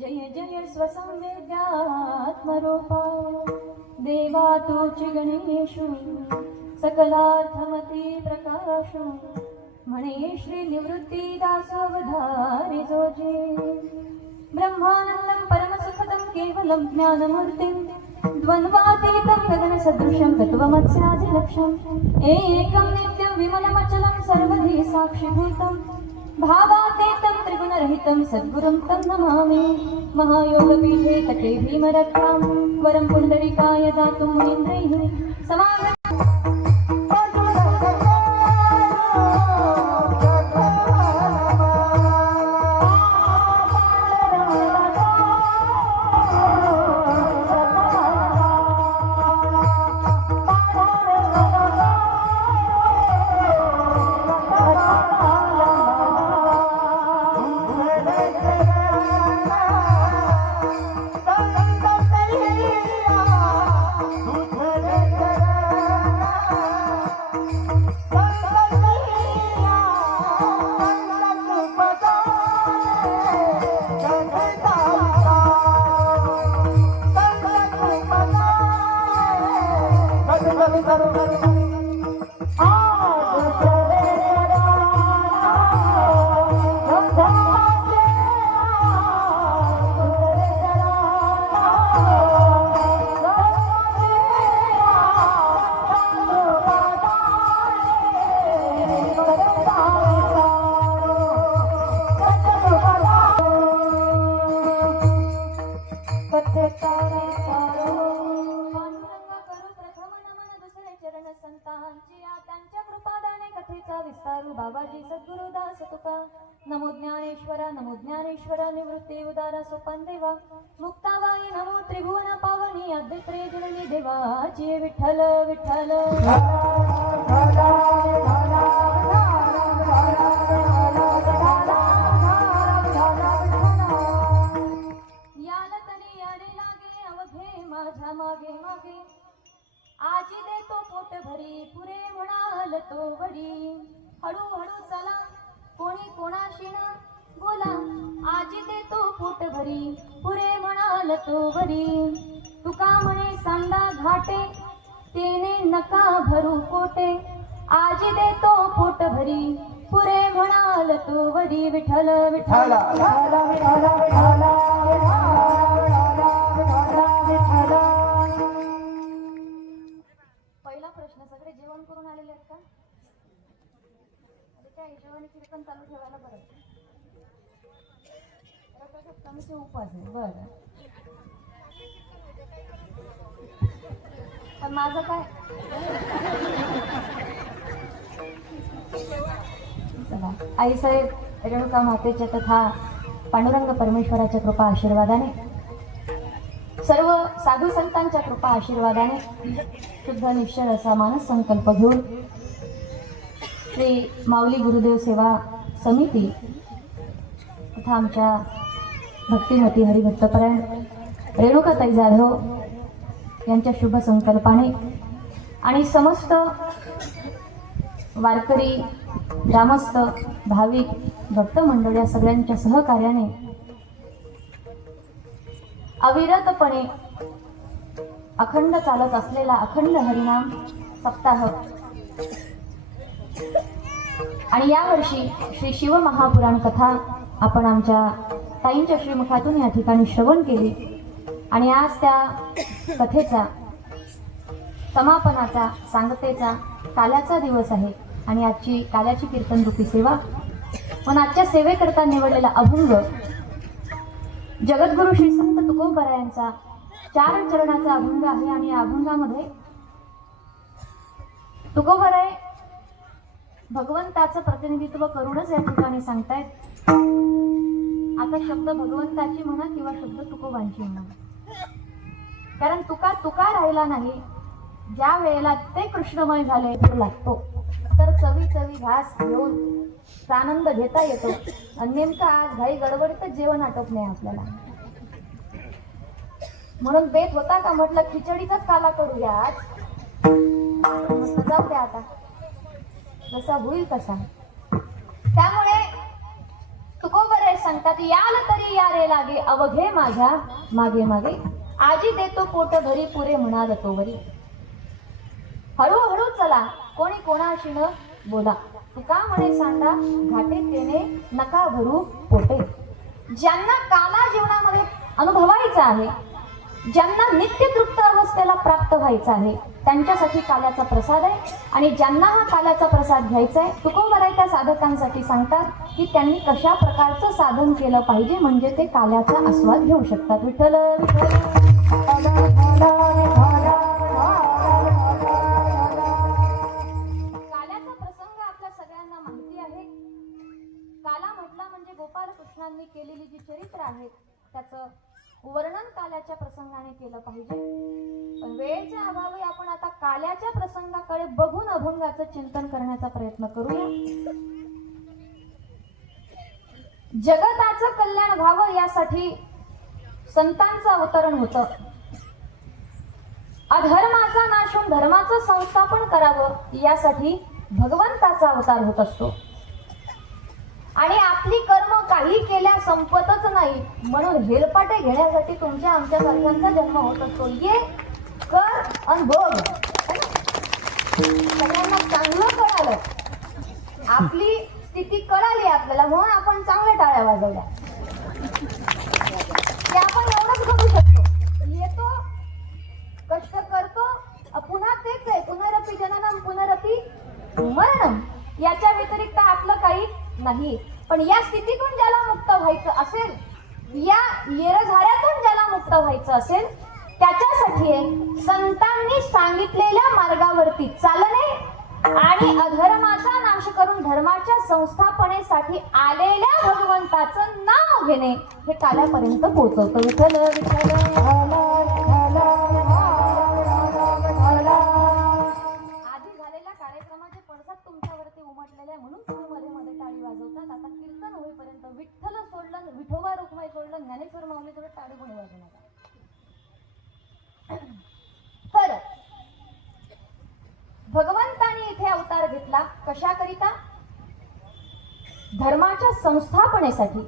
जय जय स्वसंवेद्यात्मरूपा देवा तुची गणेशु सकलार्थमती प्रकाशु म्हणे श्री निवृत्ती दासोवधारी जोजे ब्रह्मानंदं परमसुखदं केवलं ज्ञानमूर्तिं द्वन्द्वातीतं गगनसदृशं तत्त्वमस्यादिलक्ष्यम् एकं नित्यं विमलमचलं सर्वधी साक्षिभूतं भावातीतं त्रिगुणरहितं सद्गुरुं तं नमामि। महायोगपीठे तटे भीमरत्नां वरं पुण्डरीकाय दातुं मुनीन्द्रैः समागतम्। बाबाजी सद्गुरुदास तुका नमो ज्ञानेश्वरा निवृत्ती उदारा सोपान देवा मुक्ताबाई नमो त्रिभुवन पावनी अद्वैत्रे जननी देवाची विठ्ठल विठ्ठल याला तरी यारे लागे अवघे माझ्या मागे मागे आजी देतो पोट भरी पुरे म्हणाल तो वडी हळू हळू चला कोणी कोणाशी ना बोला आजी देतो पोट भरी पुरे म्हणाल तो वरी तुका म्हणे सांडा घाटे तेने नका भरू पोटे आजी देतो पोट भरी पुरे म्हणाल तो वरी विठ्ठल विठ्ठल पहिला प्रश्न सगळे जेवण करून आलेले आहेत का? त्या हिशोबाने कीर्तन चालू ठेवायला बरं कमीचे उपवास आहे बरं पण माझं काय चला आईसाहेब रेणुका मातेच्या तथा पांडुरंग परमेश्वराच्या कृपा आशीर्वादाने सर्व साधू संतांच्या कृपा आशीर्वादाने शुद्ध निश्चल असा मानस संकल्प घेऊन श्री माऊली गुरुदेव सेवा समिती तथा आमच्या भक्तिमती हरिभक्तपरायण रेणुकाताई जाधव यांच्या शुभ संकल्पाने आणि समस्त वारकरी ग्रामस्थ भाविक भक्त मंडळ या सगळ्यांच्या सहकार्याने अविरतपणे अखंड चालत असलेला अखंड हरिनाम सप्ताह आणि यावर्षी श्री शिव महापुराण कथा आपण आमच्या ताईंच्या श्रीमुखातून या ठिकाणी श्रवण केली आणि आज त्या कथेचा समापनाचा सांगतेचा काल्याचा दिवस आहे आणि आजची काल्याची कीर्तन रूपी सेवा पण आजच्या सेवेकरता निवडलेला अभंग जगद्गुरु श्री संत तुकोबरायांचा 4 चरणाचा अभंग आहे आणि या अभंगामध्ये तुकोबराय भगवंताचं प्रतिनिधित्व करूनच या ठिकाणी सांगतायत आता शब्द भगवंताची म्हणा किंवा शब्द तुकोबांची म्हणा कारण तुका राहिला नाही ज्या वेळेला ते कृष्णमय झाले लागतो तर चवी चवी घास घेऊन आनंद घेता येतो आणि नेमका आज घाई गडबडीतच जेवण आटोपणे आपल्याला म्हणून बेत होता का म्हटलं खिचडीचाच काला करूया आज जाऊ द्या आता जसा होईल तसा त्यामुळे तुकोबराय सांगतात, याल तरी या रे लागे अवघे माझ्या मागे मागे, आजी देतो पोट भरी पुरे म्हणाल तोवरी. हळूहळू चला कोणी कोणाशी न बोला, तुका म्हणे सांडा घाटे तेने नका भरू पोटे. ज्यांना काला जीवनामध्ये अनुभवायचा आहे, ज्यांना नित्य तृप्त अवस्थेला प्राप्त व्हायचं आहे, त्यांच्यासाठी काल्याचा प्रसाद आहे. आणि ज्यांना हा काल्याचा प्रसाद घ्यायचा आहे, तुकोबरायच्या साधकांसाठी सांगतात की त्यांनी कशा प्रकारचं साधन केलं पाहिजे म्हणजे ते काल्याचा आस्वाद घेऊ शकतात. विठ्ठल काल्याचा प्रसंग आपल्या सगळ्यांना माहिती आहे. काला म्हटला म्हणजे गोपाल कृष्णांनी केलेली जी चरित्र आहेत त्याचं वर्णन काल्याच्या प्रसंगाने केलं पाहिजे. पण वेळेच्या अभावी आपण आता काल्याच्या प्रसंगाकडे बघून अभंगाचं चिंतन करण्याचा प्रयत्न करूया. जगताचं कल्याण व्हावं यासाठी संतांचं अवतरण होतं. अधर्माचा नाश होऊन धर्माचं संस्थापन करावं यासाठी भगवंताचा अवतार होत असतो. आणि आपली कर्म काही केल्या संपतच नाही म्हणून हेलपाटे घेण्यासाठी तुमच्या आमच्या सारख्यांचा जन्म होत असतो. ये कर आणि भोग. सगळ्यांना चांगलं कळालं, आपली स्थिती कळाली आपल्याला म्हणून आपण चांगल्या टाळ्या वाजवल्या की आपण एवढंच करू शकतो. येतो, कष्ट करतो, पुन्हा तेच आहे, पुनरपि जननम पुनरपि मरणम. याच्या व्यतिरिक्त आपलं काही नाही. पण या स्थितीतून ज्याला मुक्त व्हायचं असेल, या येरझाऱ्यातून ज्याला मुक्त व्हायचं असेल, त्याच्यासाठी संतांनी सांगितलेल्या मार्गावरती चालणे आणि अधर्माचा नाश करून धर्माच्या संस्थापनेसाठी आलेल्या भगवंताचं नाव घेणे हे काल्यापर्यंत पोहोचवतं. विठ्ठल विठ्ठल. कार्यक्रमाचे पडसाद तुमच्यावरती उमटलेले म्हणून तुम्ही मध्ये मध्ये टाळी वाजवतात. आता कीर्तन होईपर्यंत विठ्ठल सोडलं, विठोबा रुक्माई सोडलं, ज्ञानेश्वर माऊली थोडं टाळी कोणी वाजवू नका. तर भगवंताने इथे अवतार घेतला कशाकरिता? धर्माच्या संस्थापनेसाठी,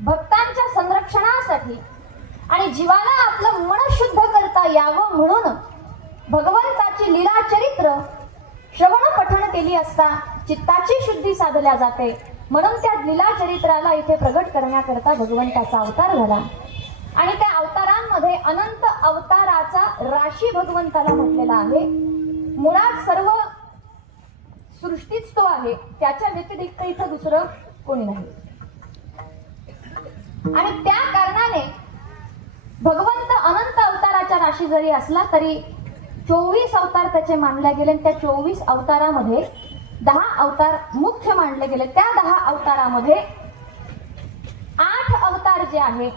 भक्तांच्या संरक्षणासाठी आणि जीवाला आपलं मन शुद्ध करता यावं म्हणून भगवंताची लीला चरित्र श्रवण पठण केली असता चित्ताची शुद्धी साधल्या जाते. म्हणून त्या लीला चरित्राला इथे प्रगट करण्याकरता भगवंताचा अवतार झाला. आणि त्या अवतारांमध्ये अनंत अवताराचा राशी भगवंताला म्हटलेला आहे. मुळात सर्व सृष्टीच तो आहे, त्याच्या व्यतिरिक्त इथं दुसरं कोणी नाही. आणि त्या कारणाने भगवंत अनंत अवताराच्या राशी जरी असला तरी 24 अवतार त्याचे मानले गेले. त्या 24 अवतारामध्ये 10 अवतार मुख्य मानले गेले. त्या 10 अवतारामध्ये 8 अवतार जे आहे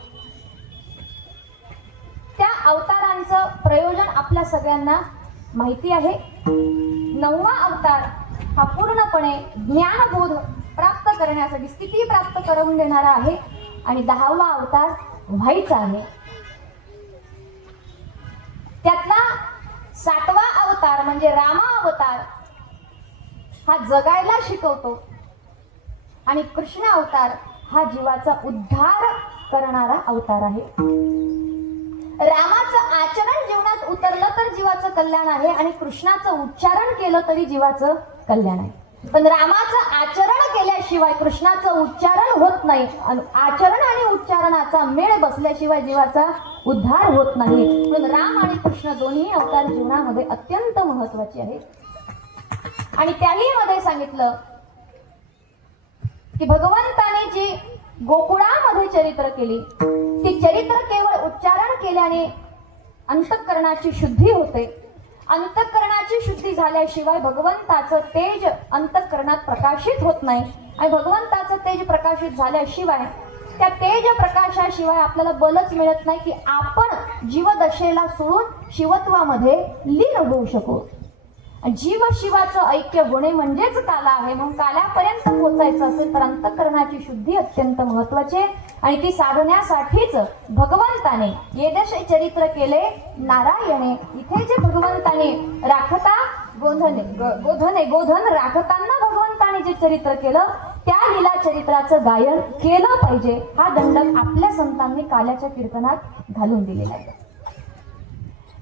त्या अवतारांचं प्रयोजन आपल्या सगळ्यांना माहिती आहे. 9वा अवतार हा पूर्णपणे ज्ञानबोध प्राप्त करण्यासाठी स्थिती प्राप्त करून देणारा आहे. आणि 10वा अवतार व्हायचा आहे. त्यातला 7वा अवतार म्हणजे रामा अवतार हा जगायला शिकवतो. आणि कृष्ण अवतार हा जीवाचा उद्धार करणारा अवतार आहे. रामाचं आचरण जीवनात उतरलं तर जीवाचं कल्याण आहे आणि कृष्णाचं उच्चारण केलं तरी जीवाचं कल्याण आहे. पण रामाचं आचरण केल्याशिवाय कृष्णाचं उच्चारण होत नाही. आचरण आणि उच्चारणाचा मेळ बसल्याशिवाय जीवाचा उद्धार होत नाही. म्हणून राम आणि कृष्ण दोन्ही अवतार जीवनामध्ये अत्यंत महत्वाचे आहेत. आणि त्याही मध्ये सांगितलं की भगवंताने जी गोकुळामध्ये चरित्र केली ती चरित्र केवळ उच्चारण केल्याने अंतःकरणाची शुद्धी होते. अंतःकरणाची शुद्धी झाल्याशिवाय भगवंताचं तेज अंतःकरणात प्रकाशित होत नाही. आणि भगवंताचं तेज प्रकाशित झाल्याशिवाय त्या तेज प्रकाशाशिवाय आपल्याला बलच मिळत नाही की आपण जीवदशेला सोडून शिवत्वामध्ये लीन होऊ शकू. जीव शिवाचं ऐक्य होणे म्हणजेच काला आहे. म्हणून काल्यापर्यंत पोहोचायचं असेल तर अंतःकरणाची शुद्धी अत्यंत महत्वाची आहे. आणि ती साधण्यासाठीच भगवंताने येदश चरित्र केले नारायणे. इथे जे भगवंताने राखता गोधन राखताना भगवंताने जे चरित्र केलं त्या लीला चरित्राचं गायन केलं पाहिजे हा दंडक आपल्या संतांनी काल्याच्या कीर्तनात घालून दिलेला आहे.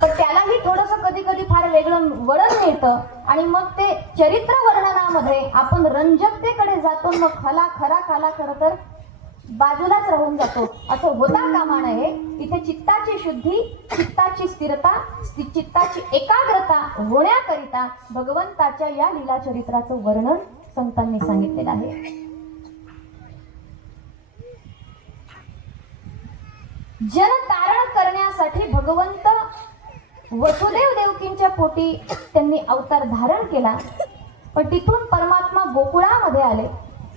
पण त्यालाही थोडंसं कधी कधी फार वेगळं वळण मिळतं आणि मग ते चरित्र वर्णनामध्ये आपण रंजकतेकडे जातो, मग खरा खरं तर बाजूलाच राहून जातो. असं होता कामा नये. इथे चित्ताची शुद्धी, चित्ताची स्थिरता, चित्ताची एकाग्रता होण्याकरिता भगवंताच्या या लीला चरित्राचं वर्णन संतांनी सांगितलेलं आहे. जन तारण करण्यासाठी भगवंत वसुदेव देवकींच्या पोटी त्यांनी अवतार धारण केला. पण तिथून परमात्मा गोकुळामध्ये आले.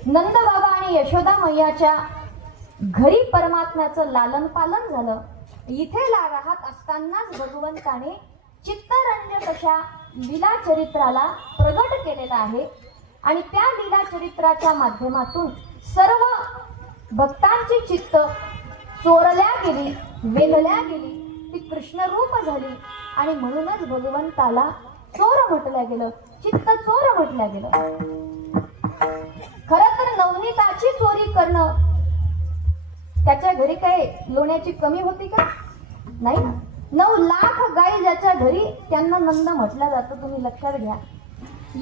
नंद बाबा आणि यशोदा मैयाच्या घरी परमात्म्याचं लालन पालन झालं. इथे राहत असतानाच भगवंताने चित्तरंजक अशा लीला चरित्राला प्रगट केलेला आहे आणि त्या लीला चरित्राच्या माध्यमातून सर्व भक्तांची चित्त चोरल्या गेली, वेधल्या गेली, ती कृष्ण रूप झाली आणि म्हणूनच भगवंताला चोर म्हटलं गेलं, चित्त चोर म्हटलं गेलं. खरं तर नवनीताची चोरी करणं त्याच्या घरी काय लोण्याची कमी होती का? नाही ना. 9 लाख गायी ज्याच्या घरी त्यांना नंद म्हटलं जातं. तुम्ही लक्षात घ्या,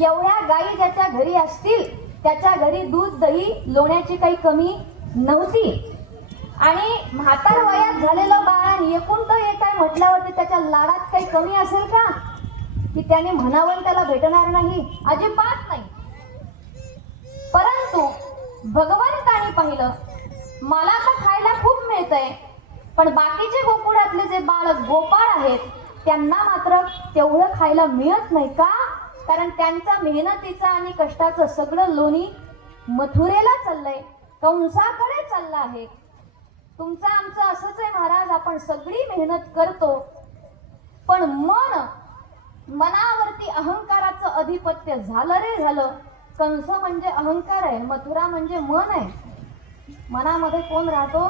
एवढ्या गायी ज्याच्या घरी असतील त्याच्या घरी दूध दही लोण्याची काही कमी नव्हती. आणि म्हातार वयात झालेलं बाळ एकूण तर एक काय म्हटल्यावरती त्याच्या लाडात काही कमी असेल का की त्याने म्हणावं त्याला भेटणार नाही? अजिबात नाही. परंतु भगवंताने पाहिलं मला तर खायला खूप मिळतंय, पण बाकीचे गोकुळातले जे बाळ गोपाळ आहेत त्यांना मात्र तेवढं खायला मिळत नाही का? कारण त्यांच्या मेहनतीचं आणि कष्टाचं सगळं लोणी मथुरेला चाललंय, कंसाकडे चाललं आहे. तुमचं आमचं असंच आहे महाराज, आपण सगळी मेहनत करतो पण मनावरती अहंकाराचं अधिपत्य झालं रे झालं. कंस म्हणजे अहंकार आहे, मथुरा म्हणजे मन आहे. मनामध्ये कोण राहतो?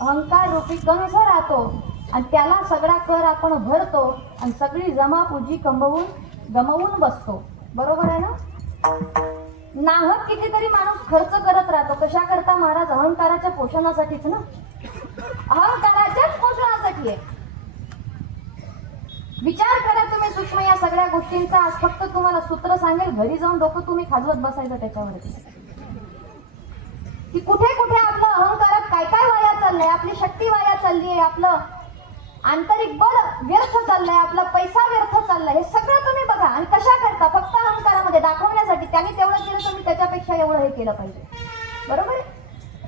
अहंकार रूपी कंस राहतो आणि त्याला सगळा कर आपण भरतो आणि सगळी जमापुजी गमवून बसतो. बरोबर आहे ना? नाहक कितीतरी माणूस खर्च करत राहतो. कशा करता महाराज? अहंकाराच्या पोषणासाठीच ना. अहंकाराच्याच पोषणासाठी आहे. विचार करा तुम्ही सूक्ष्म या सगळ्या गोष्टींचा. आज फक्त तुम्हाला सूत्र सांगेल, घरी जाऊन डोकं तुम्ही खाजवत बसायचं त्याच्यावरती की कुठे कुठे आपलं अहंकारात काय काय वाया चाललंय, आपली शक्ती वाया चालली आहे, आपलं आंतरिक बळ व्यर्थ चाललंय, आपला पैसा व्यर्थ चाललाय. हे सगळं तुम्ही बघा. आणि कशा करता? फक्त अहंकारामध्ये दाखवण्यासाठी. त्यांनी तेवढं केलं तर मी त्याच्यापेक्षा एवढं हे केलं पाहिजे. बरोबर?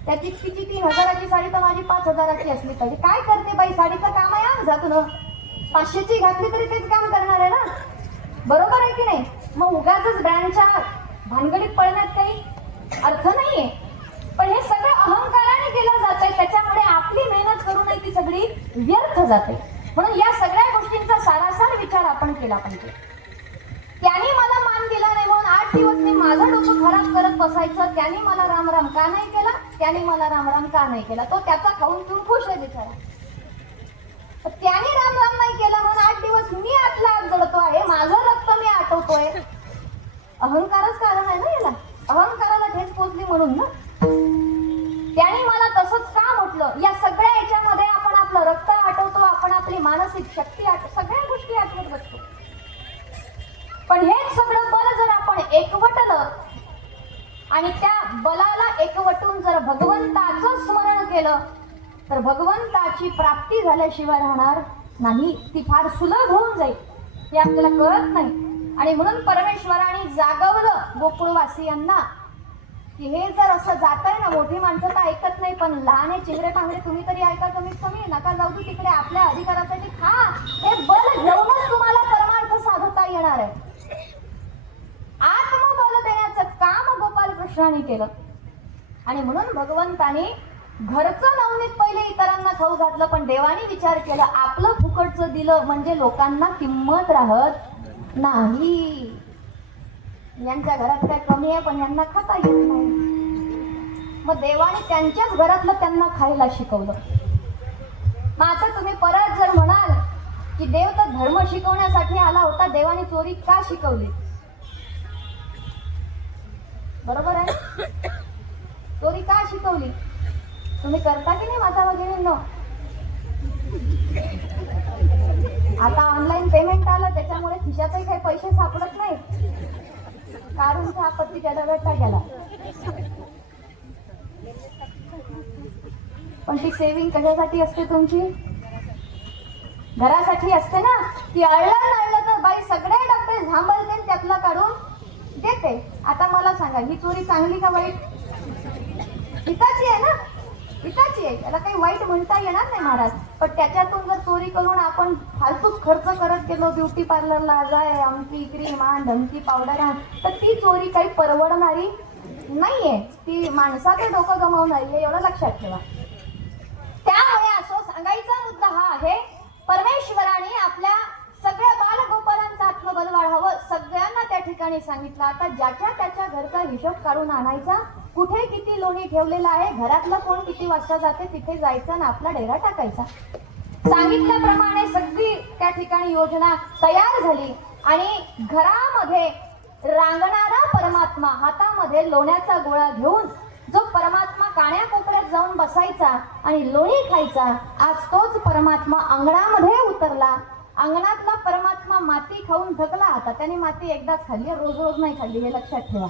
त्याची तिची 3000ची साडी तर माझी 5000ची असली पाहिजे. काय करते बाई? साडीचं काम आहे आज जातो 500ची घातली तरी तेच काम करणार आहे ना. बरोबर आहे की नाही? मग उगाचच ब्रँडच्या भानगडीत पळण्यात काही अर्थ नाहीये. पण हे सगळं अहंकाराने केलं जातंय, त्याच्यामुळे आपली मेहनत करूनही ती सगळी व्यर्थ जाते. म्हणून या सगळ्या गोष्टींचा सारासार विचार आपण केला पाहिजे. त्यांनी मला मान दिला नाही म्हणून 8 दिवस मी माझं डोकं खराब करत बसायचं. त्यांनी मला राम राम का नाही केला, त्यांनी मला राम राम का नाही केला? तो त्याचा खाऊन पिऊन खुश आहे बिचारा. त्याने राम राम नाही केला म्हणून 8 दिवस मी आतला आत जळतो आहे, माझं रक्त मी आटवतोय. अहंकारच कारण आहे ना याला. अहंकाराला ठेच पोचली म्हणून ना. त्याने मला तसंच का म्हटलं? या सगळ्या याच्यामध्ये आपण आपलं रक्त आटवतो, आपण आपली मानसिक शक्ती सगळ्या गोष्टी आठवत बसतो. पण हेच सगळं बल जर आपण एकवटलं आणि त्या बलाला एकवटून जर भगवंताचं स्मरण केलं तर भगवंताची प्राप्ती झाल्याशिवाय राहणार नाही. ती फार सुलभ होऊन जाईल, हे आपल्याला कळत नाही. आणि म्हणून परमेश्वराने जागवलं गोकुळवासियांना की हे जर असं जात आहे ना, मोठी माणसं तर ऐकत नाही, पण लहान चिंगडे पांगडे तुम्ही तरी ऐका कमीत कमी. नका जाऊ तू तिकडे, आपल्या अधिकारासाठी खा. हे बल घेऊनच तुम्हाला परमार्थ साधता येणार आहे. आत्मबल देण्याचं काम गोपाल कृष्णाने केलं. आणि म्हणून भगवंताने घरचं नवनीत पहिले इतरांना खाऊ घातलं, पण देवाने विचार केला आपलं फुकटचं दिलं म्हणजे लोकांना किंमत राहत नाही. यांच्या घरात काय कमी आहे पण यांना खाता येत नाही. मग देवाने त्यांच्याच घरातलं त्यांना खायला शिकवलं. मग आता तुम्ही परत जर म्हणाल की देव तर धर्म शिकवण्यासाठी आला होता, देवाने चोरी का शिकवली? बरोबर आहे? चोरी का शिकवली? तुम्ही करता की नाही माता भगिनींनो? आता ऑनलाईन पेमेंट आलं त्याच्यामुळे खिशातही काही पैसे सापडत नाही, काढून त्या आपत्तीच्या डब्यात टाकायला. पण ती सेविंग कशासाठी असते तुमची? घरासाठी असते ना. ती अळलं तर बाई सगळे डब्बे झांबलते त्यातलं काढून देते. आता मला सांगा, ही चोरी चांगली का वाईट? हिताची आहे ना, हिताची आहे, त्याला काही वाईट म्हणता येणार नाही महाराज. पण त्याच्यातून जर चोरी करून आपण फालतूच खर्च करत गेलो, ब्युटी पार्लरला जाय, अमकी क्रीम आण, धमकी पावडर आण, तर ती चोरी काही परवडणारी नाहीये. ती माणसाचं डोकं गमावणारी आहे, एवढं लक्षात ठेवा. त्यामुळे असो सांगायचा मुद्दा हा आहे, परमेश्वराने आपल्या सगळ्या बालगोपालांचं आत्मबल वाढावं, सगळ्यांना त्या ठिकाणी सांगितलं. आता ज्याच्या त्याच्या घरचा हिशोब काढून आणायचा, कुठे किती लोणी ठेवलेला आहे, घरातलं कोण किती वाजता जाते तिथे जायचं आणि आपला डेरा टाकायचा. सांगितल्याप्रमाणे सगळी त्या ठिकाणी योजना तयार झाली आणि घरामध्ये रांगणारा परमात्मा हातामध्ये लोण्याचा गोळा घेऊन जो परमात्मा काण्या कोपऱ्यात जाऊन बसायचा आणि लोणी खायचा, आज तोच परमात्मा अंगणामध्ये उतरला. अंगणातला परमात्मा माती खाऊन थकला. आता त्याने माती एकदाच खाल्ली, रोज रोज नाही खाल्ली, हे लक्षात ठेवा.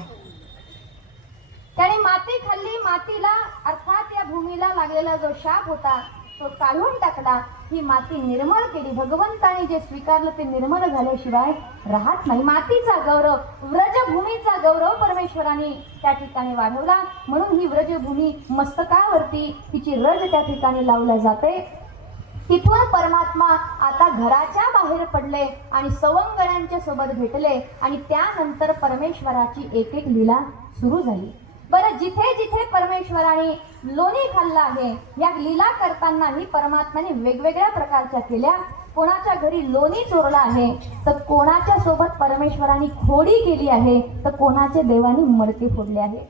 त्याने माती खाल्ली, मातीला अर्थात या भूमीला लागलेला जो शाप होता तो काढून टाकला, ही माती निर्मळ केली. भगवंताने जे स्वीकारलं ते निर्मळ झाल्याशिवाय राहत नाही. मातीचा गौरव, व्रजभूमीचा गौरव परमेश्वराने त्या ठिकाणी वाढवला. म्हणून ही व्रजभूमी मस्तकावरती तिची रज त्या ठिकाणी लावल्या जाते. तिथून परमात्मा आता घराच्या बाहेर पडले आणि सवंगड्यांच्या सोबत भेटले आणि त्यानंतर परमेश्वराची एक एक लीला सुरू झाली. बरं, जिथे जिथे परमेश्वराने लोणी खाल्ला आहे, या लीला करतानाही परमात्म्याने वेगवेगळ्या प्रकारच्या केल्या. कोणाच्या घरी लोणी चोरला आहे, तर कोणाच्या सोबत परमेश्वराने खोडी केली आहे, तर कोणाचे देवानी मडके फोडले आहे.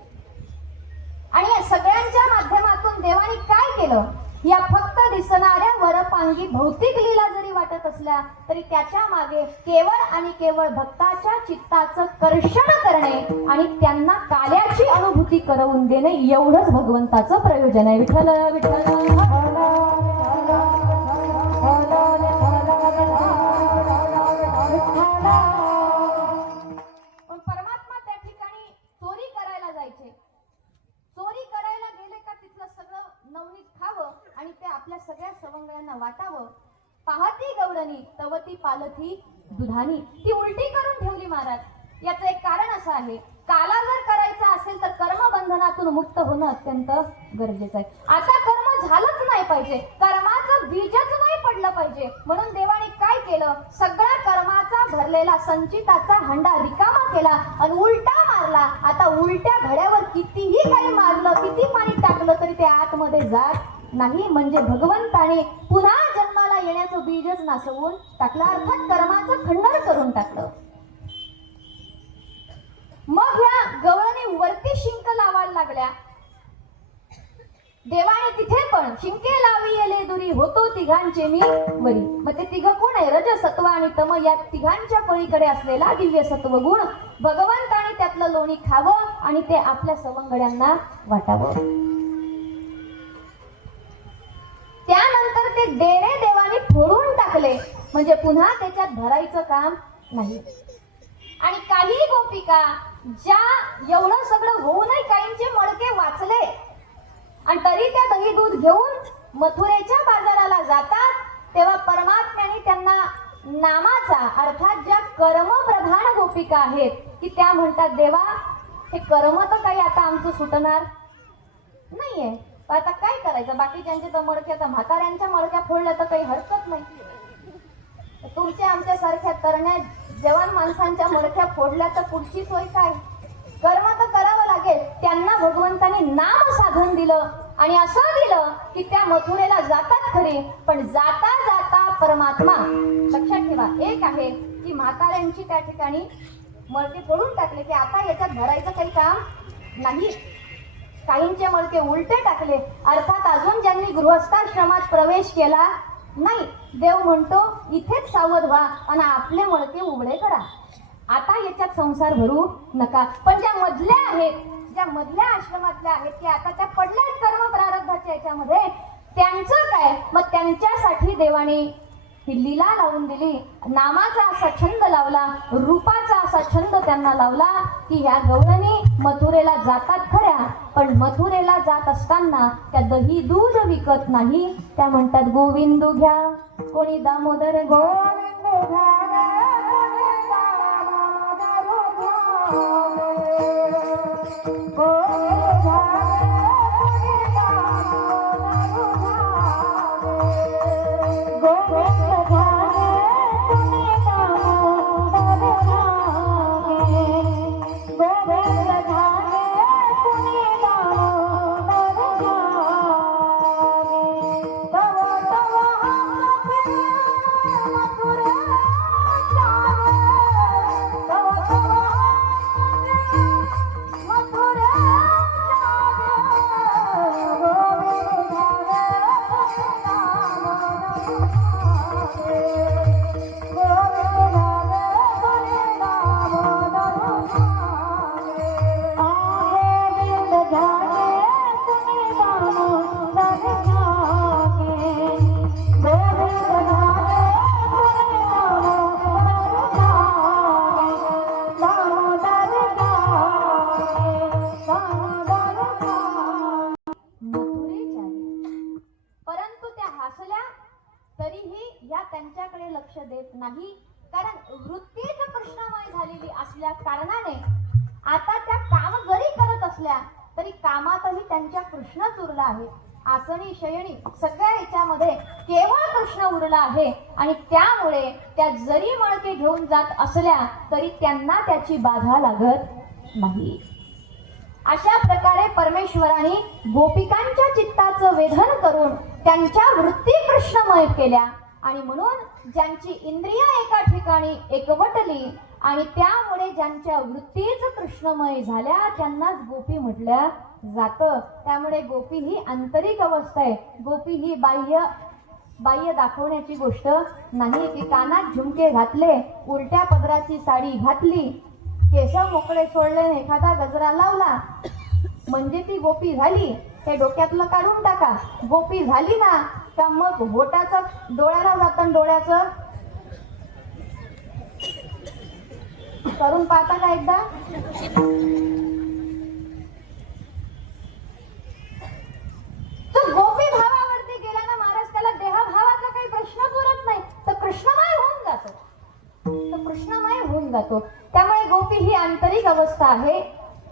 आणि या सगळ्यांच्या माध्यमातून देवाने काय केलं? या फक्त दिसणाऱ्या वरपांगी भौतिक लीला जरी वाटत असल्या तरी त्याच्या मागे केवळ आणि केवळ भक्ताच्या चित्ताचं कर्षण करणे आणि त्यांना काल्याची अनुभूती करवून देणे, एवढंच भगवंताचं प्रयोजन आहे. विठ्ठल विठ्ठल. पण परमात्मा त्या ठिकाणी चोरी करायला जायचे. चोरी करायला गेले का तिथलं सगळं नवनीत खावं आणि ते आपल्या सगळ्या सवंगड्यांना वाटावं. पाहती गवळणी तवती पालथी दुधानी, ती उलटी करून ठेवली महाराज. याचं एक कारण असं आहे, काला जर करायचा असेल तर कर्मबंधनातून मुक्त होणं अत्यंत गरजेचं आहे. आता कर्म झालंच नाही पाहिजे, कर्माचं बीजच नाही पडलं पाहिजे. म्हणून देवाने काय केलं? सगळ्या कर्माचा भरलेला संचिताचा हंडा रिकामा केला आणि उलटा मारला. आता उलट्या घड्यावर कितीही काही मारलं, किती पाणी टाकलं तरी ते आतमध्ये जात नाही. म्हणजे भगवंताने पुन्हा जन्माला येण्याचं बीजच नासवून टाकलं, अर्थात कर्माचं खंडन करून टाकलं. मग या गवळणी वरती शिंक लावायला लागल्या. देवाने तिथे पण शिंके लावी येले दुरी होतो तिघांचे मी वरी. मग ते तिघ कोण आहे? रज, सत्व आणि तम या तिघांच्या पलीकडे असलेला दिव्य सत्व गुण. भगवंताने त्यातलं लोणी खावं आणि ते आपल्या सवंगड्यांना वाटावं. त्यानंतर ते डेरे देवाने फोडून टाकले, म्हणजे पुन्हा त्याच्यात भरायचं काम नाही. आणि काही गोपिका ज्या एवढं सगळं होऊनही काहींचे मडके वाचले आणि तरी त्या दही दूध घेऊन मथुरेच्या बाजाराला जातात, तेव्हा परमात्म्याने त्यांना नामाचा, अर्थात ज्या कर्मप्रधान गोपिका आहेत की त्या म्हणतात, देवा हे कर्म तर काही आता आमचं सुटणार नाहीये, आता काय करायचं? बाकीच्यांचे तर मडके, आता म्हाताऱ्यांच्या मडक्या फोडल्या तर काही हरकत नाही, तुमच्या आमच्या सारख्या तरण्या जवान माणसांच्या मडक्या फोडल्या तर पुढची सोय काय? कर्म तर करावं लागेल. त्यांना भगवंताने नाम साधन दिलं आणि असं दिलं की त्या मथुरेला जातात खरे, पण जाता जाता परमात्मा, लक्षात ठेवा, एक आहे की म्हाताऱ्यांची त्या ठिकाणी मडके फोडून टाकले की आता याच्यात भरायचं काही काम नाही. काहींचे मडके उलटे टाकले, अर्थात अजून ज्यांनी गृहस्थाश्रमात प्रवेश केला नाही, देव म्हणतो इथेच सावध व्हा आणि आपले मडके उघडे करा, आता याच्यात संसार भरू नका. पण ज्या मधल्या आहेत ज्या मधल्या आश्रमातल्या आहेत की आता त्या पडल्यात कर्म प्रारब्धाच्या याच्यामध्ये, त्यांचं काय? मग त्यांच्यासाठी देवाने ही लीला लावून दिली. नामाचा असा छंद लावला, रूपाचा असा छंद त्यांना लावला की ह्या गवळणी मथुरेला जातात खऱ्या, पण मथुरेला जात असताना त्या दही दूध विकत नाही. त्या म्हणतात गोविंदू घ्या, कोणी दामोदर गोविंदू घ्या, तरीही या त्यांच्याकडे लक्ष देत नाही. कारण वृत्तीच कृष्णमय झालेली असल्या कारणाने आता त्या काम जरी करत असल्या तरी कामातही त्यांच्या कृष्णच उरला आहे. आसनी शयनी सगळ्या याच्यामध्ये केवळ कृष्ण उरला आहे आणि त्यामुळे त्या जरी मळके घेऊन जात असल्या तरी त्यांना त्याची बाधा लागत नाही. अशा प्रकारे परमेश्वराने गोपिकांच्या चित्ताचं वेधन करून त्यांच्या वृत्ती कृष्णमय केल्या आणि म्हणून ज्यांची इंद्रिय एका ठिकाणी एकवटली आणि त्यामुळे ज्यांच्या वृत्तीच कृष्णमय झाल्या त्यांनाच गोपी म्हटल्या जातं. त्यामुळे गोपी ही आंतरिक अवस्था आहे. गोपी ही बाह्य दाखवण्याची गोष्ट नाही की कानात झुमके घातले, उलट्या पदराची साडी घातली, केस मोकळे सोडले, एखादा गजरा लावला म्हणजे ती गोपी झाली. हे डोक्यातलं काढून टाका. गोपी झाली ना का मग बोटाचं डोळ्याला जातं, डोळ्याचं करून पाहता का एकदा? तो गोपी भावावरती गेला ना महाराज, त्याला देहभावाचा काही प्रश्न उरत नाही, तर कृष्णमय होऊन जातो. त्यामुळे गोपी ही आंतरिक अवस्था आहे.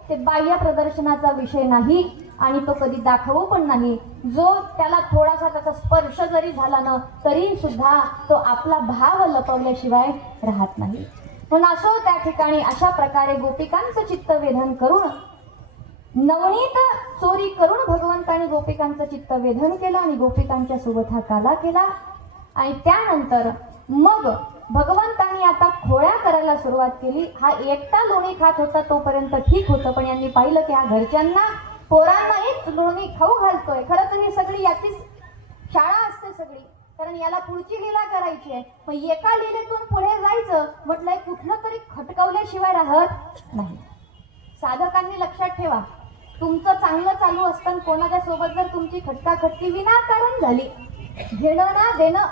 ते बाह्य प्रदर्शनाचा विषय नाही आणि तो कधी दाखवू पण नाही. जो त्याला थोडासा त्याचा स्पर्श जरी झाला ना तरी सुद्धा तो आपला भाव लपवल्याशिवाय राहत नाही. म्हणून असो त्या ठिकाणी अशा प्रकारे गोपिकांचं चित्त वेधन करून नवनीत चोरी करून भगवंताने गोपिकांचं चित्त वेधन केलं आणि गोपिकांच्या सोबत हा काला केला. आणि त्यानंतर मग भगवंतांनी आता खोळ्या करायला सुरुवात केली. हा एकटा लोणी खात होता तोपर्यंत ठीक होतं, पण यांनी पाहिलं की हा घरच्यांना पोरांनाही लोणी खाऊ घालतोय. खरं तर ही सगळी याचीच शाळा असते सगळी, कारण याला पुढची लीला करायची आहे. मग एका लीलेतून पुढे जायचं म्हटलंय, कुठलं तरी खटकवल्याशिवाय राहत नाही. साधकांनी लक्षात ठेवा, तुमचं चांगलं चालू असताना कोणाच्या सोबत जर तुमची खटकाखटकी विनाकारण झाली, घेणं ना देणं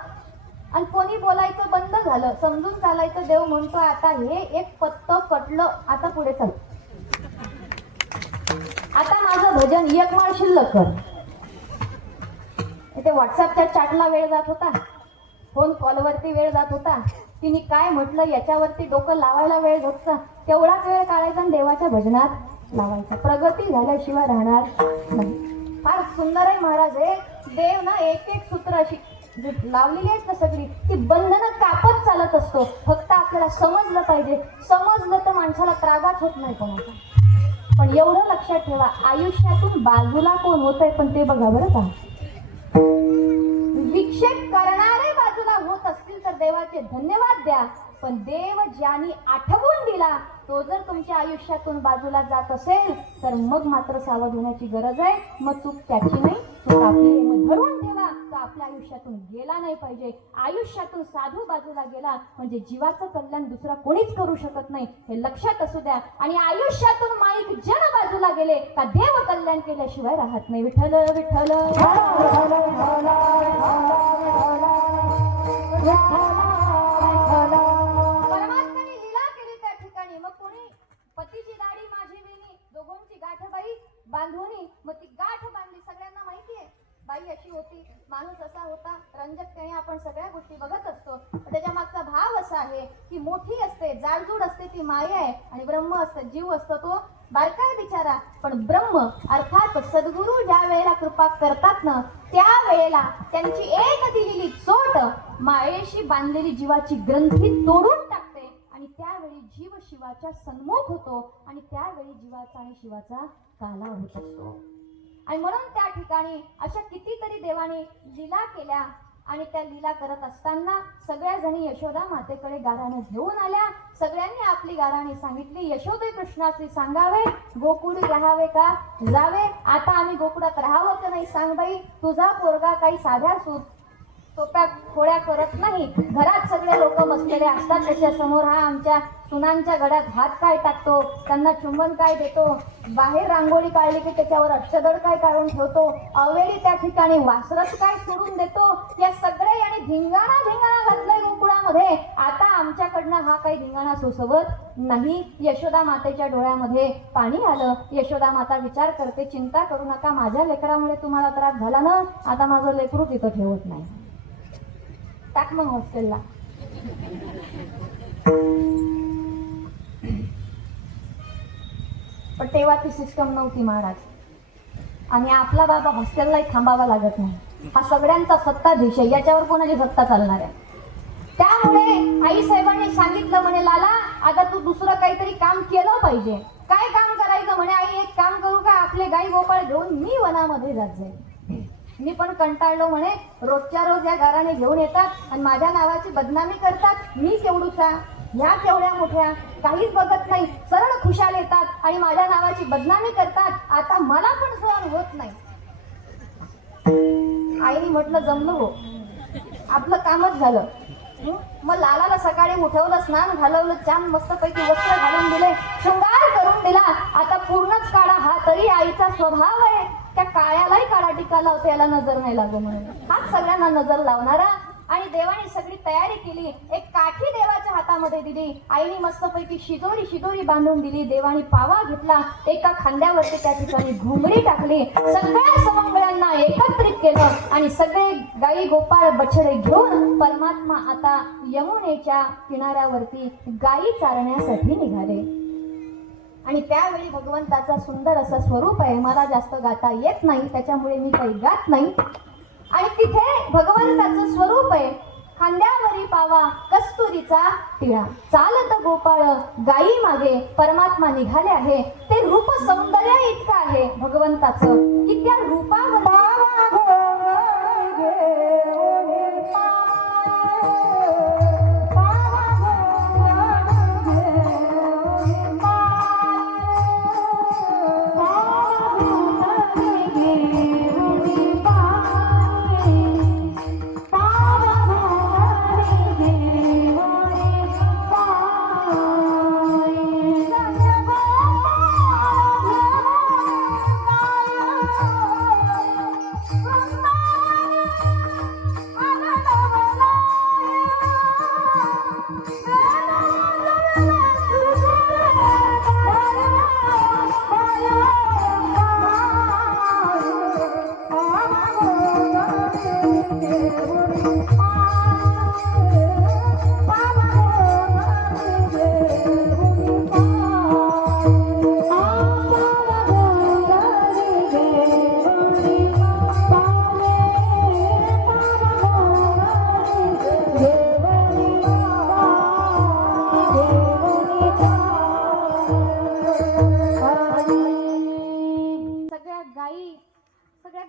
आणि कोणी बोलायचं बंद झालं, समजून चालायचं. देव म्हणतो आता हे एक पत्त कटलं, आता पुढे चल, आता माझं भजन एक माळ शिल्लक कर. ते व्हॉट्सअपच्या चॅटला वेळ जात होता, फोन कॉलवरती वेळ जात होता, तिने काय म्हटलं याच्यावरती डोकं लावायला वेळ जात होता, तेवढाच वेळ काढायचा आणि देवाच्या भजनात लावायचा. प्रगती झाल्याशिवाय राहणार नाही. फार सुंदर आहे महाराज हे. देव ना एक एक सूत्र अशी लावलेली आहेत ना सगळी, ती बंधनं कापत चालत असतो. फक्त आपल्याला समजलं पाहिजे. समजलं तर माणसाला त्रागाच होत नाही कोणाचा. पण एवढं लक्षात ठेवा, आयुष्यातून बाजूला कोण होतंय पण ते बघा बरं का. विक्षेप करणारे बाजूला होत असतील तर देवाचे धन्यवाद द्या. पण देव ज्यांनी आठवून दिला तो जर तुमच्या आयुष्यातून बाजूला जात असेल तर मग मात्र सावध होण्याची गरज आहे. मग चूक त्याची नाही, चूक आपली. मग धरून ठेवा, आपल्या आयुष्यातून गेला नाही पाहिजे. आयुष्यातून साधू बाजूला गेला म्हणजे जीवाचं कल्याण दुसरा कोणीच करू शकत नाही, हे लक्षात असू द्या. आणि आयुष्यातून माईक जन बाजूला गेले का देव कल्याण केल्याशिवाय राहत नाही. विठ्ठल विठ्ठल परमात्म्याने लीला केली त्या ठिकाणी. मग कोणी पतीची दाढी माझी विनी दोघांची गाठ बाई बांधूनी, मग ती गाठ बांधली. सगळ्यांना माहितीये बाई अशी होती, माणूस असा होता. रंजकतेने आपण सगळ्या गोष्टी बघत असतो. त्याच्या मागचा भाव असा आहे की मोठी असते, जाडजूड असते ती माया आहे, आणि ब्रह्म असते, जीव असतो तो बारकाय बिचारा. पण ब्रह्म अर्थात सद्गुरू ज्या वेळेला कृपा करतात ना, त्या वेळेला त्यांची एक दिलेली चोट मायेशी बांधलेली जीवाची ग्रंथी तोडून टाकते, आणि त्यावेळी जीव शिवाच्या सन्मुख होतो, आणि त्यावेळी जीवाचा आणि शिवाचा काला होत असतो. आणि म्हणून त्या ठिकाणी अशा कितीतरी देवाने लीला केल्या. आणि त्या लीला करत असताना सगळ्या जणी यशोदा मातेकडे गाराने घेऊन आल्या. सगळ्यांनी आपली गाराने सांगितली, यशोदे कृष्णाचे सांगावे, गोकुळ राहावे का जावे. आता आम्ही गोकुळात राहावं का नाही सांग बाई. तुझा पोरगा काही साध्या सोप्या खोड्या करत नाही. घरात सगळे लोक बसलेले असतात त्याच्या समोर हा आमच्या सुनांच्या गळ्यात हात काय टाकतो, त्यांना चुंबन काय देतो, बाहेर रांगोळी काढली की त्याच्यावर अष्टदळ काय काढून ठेवतो, अवेळी त्या ठिकाणी वासरस काय सोडून देतो. या सगळे आणि धिंगाणा घातलाय गोकुळामध्ये. आता आमच्याकडनं हा काही धिंगाणा सोसवत नाही. यशोदा मातेच्या डोळ्यामध्ये पाणी आलं. यशोदा माता विचार करते, चिंता करू नका, माझ्या लेकरामुळे तुम्हाला त्रास झाला ना, आता माझं लेकरू तिथं ठेवत नाही, टाक मग हॉस्टेलला. पण तेव्हा ती सिस्टम नव्हती महाराज. आणि आपला बाबा हॉस्टेललाही थांबावा लागत नाही. हा सगळ्यांचा सत्ताधीश आहे, याच्यावर कोणाची सत्ता चालणार आहे. त्यामुळे आई साहेबांनी सांगितलं म्हणे, लाला आता तू दुसरं काहीतरी काम केलं पाहिजे. काय काम करायचं म्हणे. आई एक काम करू का, आपले गाई गोपाळ घेऊन मी वनामध्ये जात जाईल. मी पण कंटाळलो म्हणे, रोजच्या रोज या गाराने घेऊन येतात आणि माझ्या नावाची बदनामी करतात. मी केवढूसा, ह्या केवढ्या मोठ्या, काहीच बघत नाही, सरळ खुशाल येतात आणि माझ्या नावाची बदनामी करतात. आता मला पण सहन होत नाही. आईने म्हटलं, जमलं हो, आपलं कामच झालं. मग लालाला सकाळी उठवलं, स्नान घालवलं, छान मस्तपैकी वस्त्र घालून दिले, शृंगार करून दिला. आता पूर्णच काळा हा तरी आईचा स्वभाव आहे. त्या काळ्यालाही काळा टिका लावते, याला नजर नाही लागू म्हणून. हाच सगळ्यांना नजर लावणारा. आणि देवाने सगळी तयारी केली. एक काठी देवाच्या हातामध्ये दिली. आईने मस्तपैकी शिदोरी बांधून दिली. देवाने पावा घेतला, एका खांद्यावरती त्या ठिकाणी घुंगडी टाकली. सगळ्या सवंगड्यांना एकत्रित केलं आणि सगळे गाई गोपाळ बछडे घेऊन परमात्मा आता यमुनेच्या किनाऱ्यावरती गायी चारण्यासाठी निघाले. आणि त्यावेळी भगवंताचा सुंदर असं स्वरूप आहे. मला जास्त गाता येत नाही, त्याच्यामुळे मी काही गात नाही. आणि तिथे भगवंताचं स्वरूप आहे. खांद्यावरी पावा कस्तुरीचा टिळा, चालत गोपाळ गायी मागे परमात्मा निघाले आहे. ते रूप सौंदर्य इतकं आहे भगवंताचं की त्या रूपावर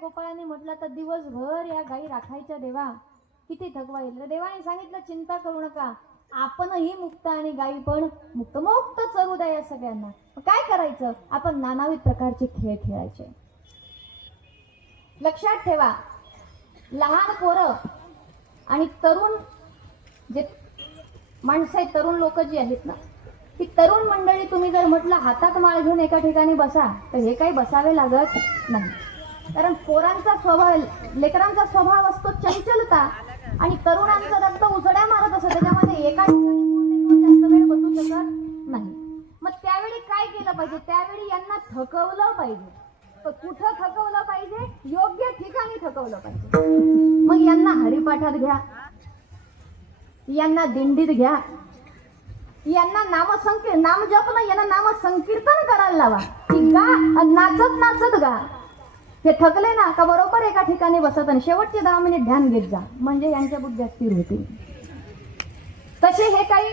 गोपाळाने म्हटलं तर दिवसभर या गायी राखायच्या देवा, किती थकवा येईल. देवाने सांगितलं, चिंता करू नका, आपणही मुक्त आणि गायी पण मुक्त. मुक्त चरू द्या या सगळ्यांना. काय करायचं, आपण नानाविध प्रकारचे खेळ खेळायचे. लक्षात ठेवा, लहान पोरं आणि तरुण जे माणसं आहेत, तरुण लोक जी आहेत ना, ती तरुण मंडळी तुम्ही जर म्हटलं हातात माळ घेऊन एका ठिकाणी बसा, तर हे काही बसावे लागत नाही. कारण पोरांचा स्वभाव, लेकरांचा स्वभाव असतो चंचलता, आणि तरुणांचं रक्त उसड्या मारत असतं, त्याच्यामध्ये एका ठिकाणी जास्त वेळ बसू शकत नाही. मग त्यावेळी काय केलं पाहिजे? त्यावेळी यांना थकवलं पाहिजे. तर कुठं थकवलं पाहिजे? योग्य ठिकाणी थकवलं पाहिजे. मग यांना हरिपाठात घ्या, यांना दिंडीत घ्या, यांना नाम जप ना, यांना नाम संकीर्तन करायला लावा. की गा, नाचत नाचत गा. हे थकले ना का बरोबर एका ठिकाणी बसत आणि शेवटचे 10 मिनिट ध्यान घेत जा, म्हणजे यांच्या बुद्ध्या स्थिर होतील. तसे हे काही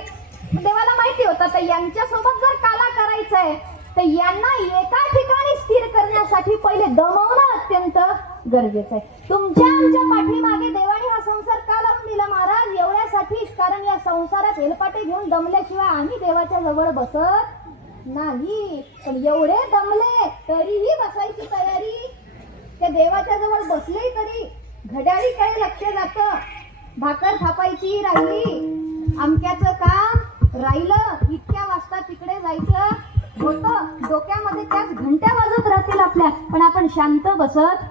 देवाला माहिती होतं, तर यांच्यासोबत जर काला करायचंय तर यांना एका ठिकाणी स्थिर करण्यासाठी पहिले दमवणं अत्यंत गरजेचं आहे. तुमच्या आमच्या पाठीमागे देवाने हा संसार का लावून दिला महाराज? एवढ्यासाठीच, कारण या संसारात हेलपाटे घेऊन दमल्याशिवाय आम्ही देवाच्या जवळ बसत नाही. पण एवढे दमले तरीही बसायची तयारी. त्या देवाच्या जवळ बसले तरी घड्याळी काय लक्ष जातं, भाकर थापायची राहिली, अमक्याचं काम राहिलं, इतक्या वाजता तिकडे जायचं होतं, डोक्यामध्ये त्याच घंट्या वाजत राहतील आपल्या, पण आपण शांत बसत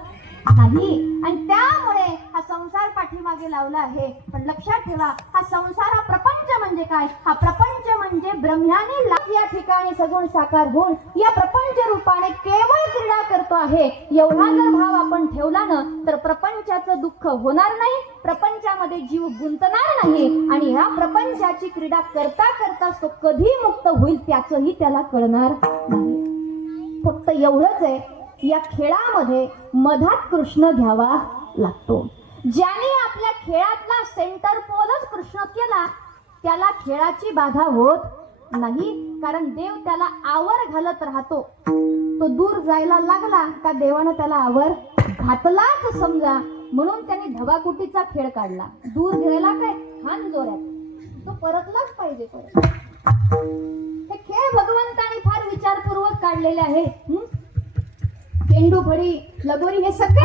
नाही. आणि त्यामुळे हा संसार पाठीमागे लावला आहे. पण लक्षात ठेवा, हा संसार, हा प्रपंच म्हणजे काय? हा प्रपंच म्हणजे ब्रह्म्याने या ठिकाणी सगुण साकार होऊन या प्रपंच रूपाने केवळ क्रीडा करतो आहे. एवढा जर भाव आपण ठेवला ना, तर प्रपंचाचं दुःख होणार नाही, प्रपंचामध्ये जीव गुंतणार नाही, आणि ह्या प्रपंचाची क्रीडा करता करताच तो कधी मुक्त होईल त्याचंही त्याला कळणार नाही. फक्त एवढंच आहे, या खेळामध्ये मधात कृष्ण घ्यावा लागतो. ज्याने आपल्या खेळातला सेंटर पोलच कृष्ण केला, त्याला खेळाची बाधा होत नाही. कारण देव त्याला आवर घालत राहतो. तो दूर जायला लागला का देवानं त्याला आवर घातलाच समजा. म्हणून त्यांनी धबाकुटीचा खेळ काढला. दूर गेला काय हान जोरात, तो परतलाच पाहिजे. परत हे खेळ भगवंताने फार विचारपूर्वक काढलेले आहेत. पेंडू फडी, लगोरी, हे सगळे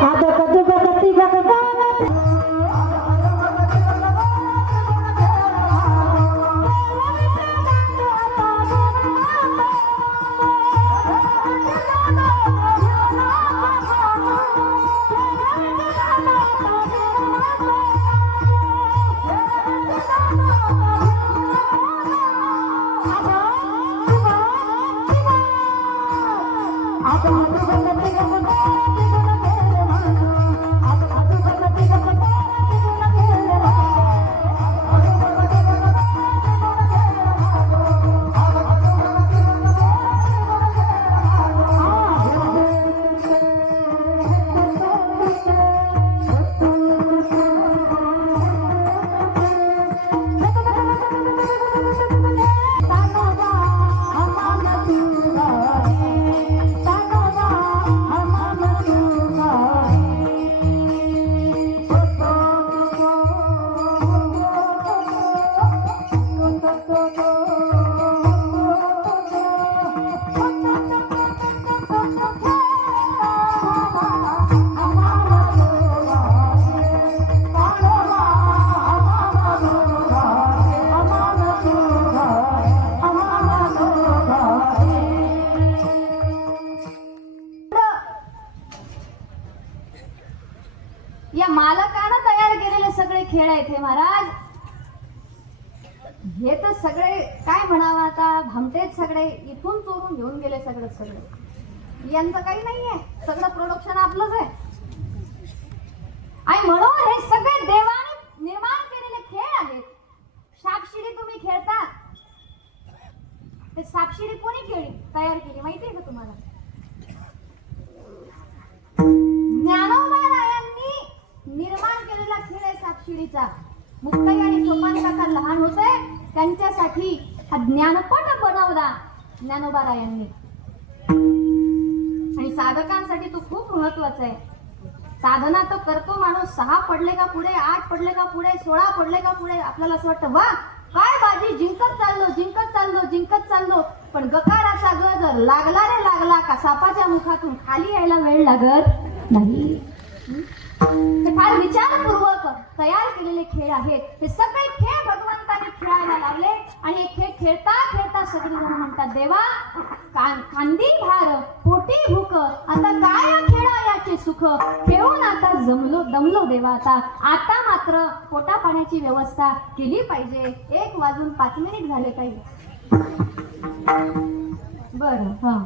या मालकानं तयार केलेले सगळे खेळ आहेत हे महाराज. हे तर सगळे काय म्हणावं आता, भामटेच सगळे, इथून चोरून घेऊन गेले सगळे. यांचं काही नाहीये, सगळं प्रोडक्शन आपलंच आहे. आणि म्हणून हे सगळे देवाने निर्माण केलेले खेळ आहेत. सापशिडी तुम्ही खेळता, ते सापशिडी कोणी तयार केली माहितीये का तुम्हाला? ज्ञानोबारायांनी निर्माण केलेला खेळ आहे सापशिडीचा. मुक्ताई आणि सोपान काका लहान होते, त्यांच्यासाठी हा ज्ञानपट बनवला ज्ञानोबारायांनी. आणि साधकांसाठी तो खूप महत्वाचा आहे. साधना तर करतो माणूस, 6 पडले का पुढे, 8 पडले का पुढे, 16 पडले का पुढे, आपल्याला असं वाटतं वा काय बाजी, जिंकत चाललो जिंकत चाललो जिंकत चाललो. पण गकाराचा ग जर लागला रे लागला का सापाच्या मुखातून खाली यायला वेळ लागत नाही. हे फार विचारपूर्वक तयार केलेले खेळ आहेत. हे सगळे खेळ भगवंताने खेळायला लावले आणि हे खेळ खेळता खेळता सगळेजण म्हणतात, देवा खांदी भार पोटी भूक, आता काय खेळा याचे सुख, खेळून आता दमलो देवा, आता मात्र पोटा पाण्याची व्यवस्था केली पाहिजे. 1:05 झाले पाहिजे. बरं, हा,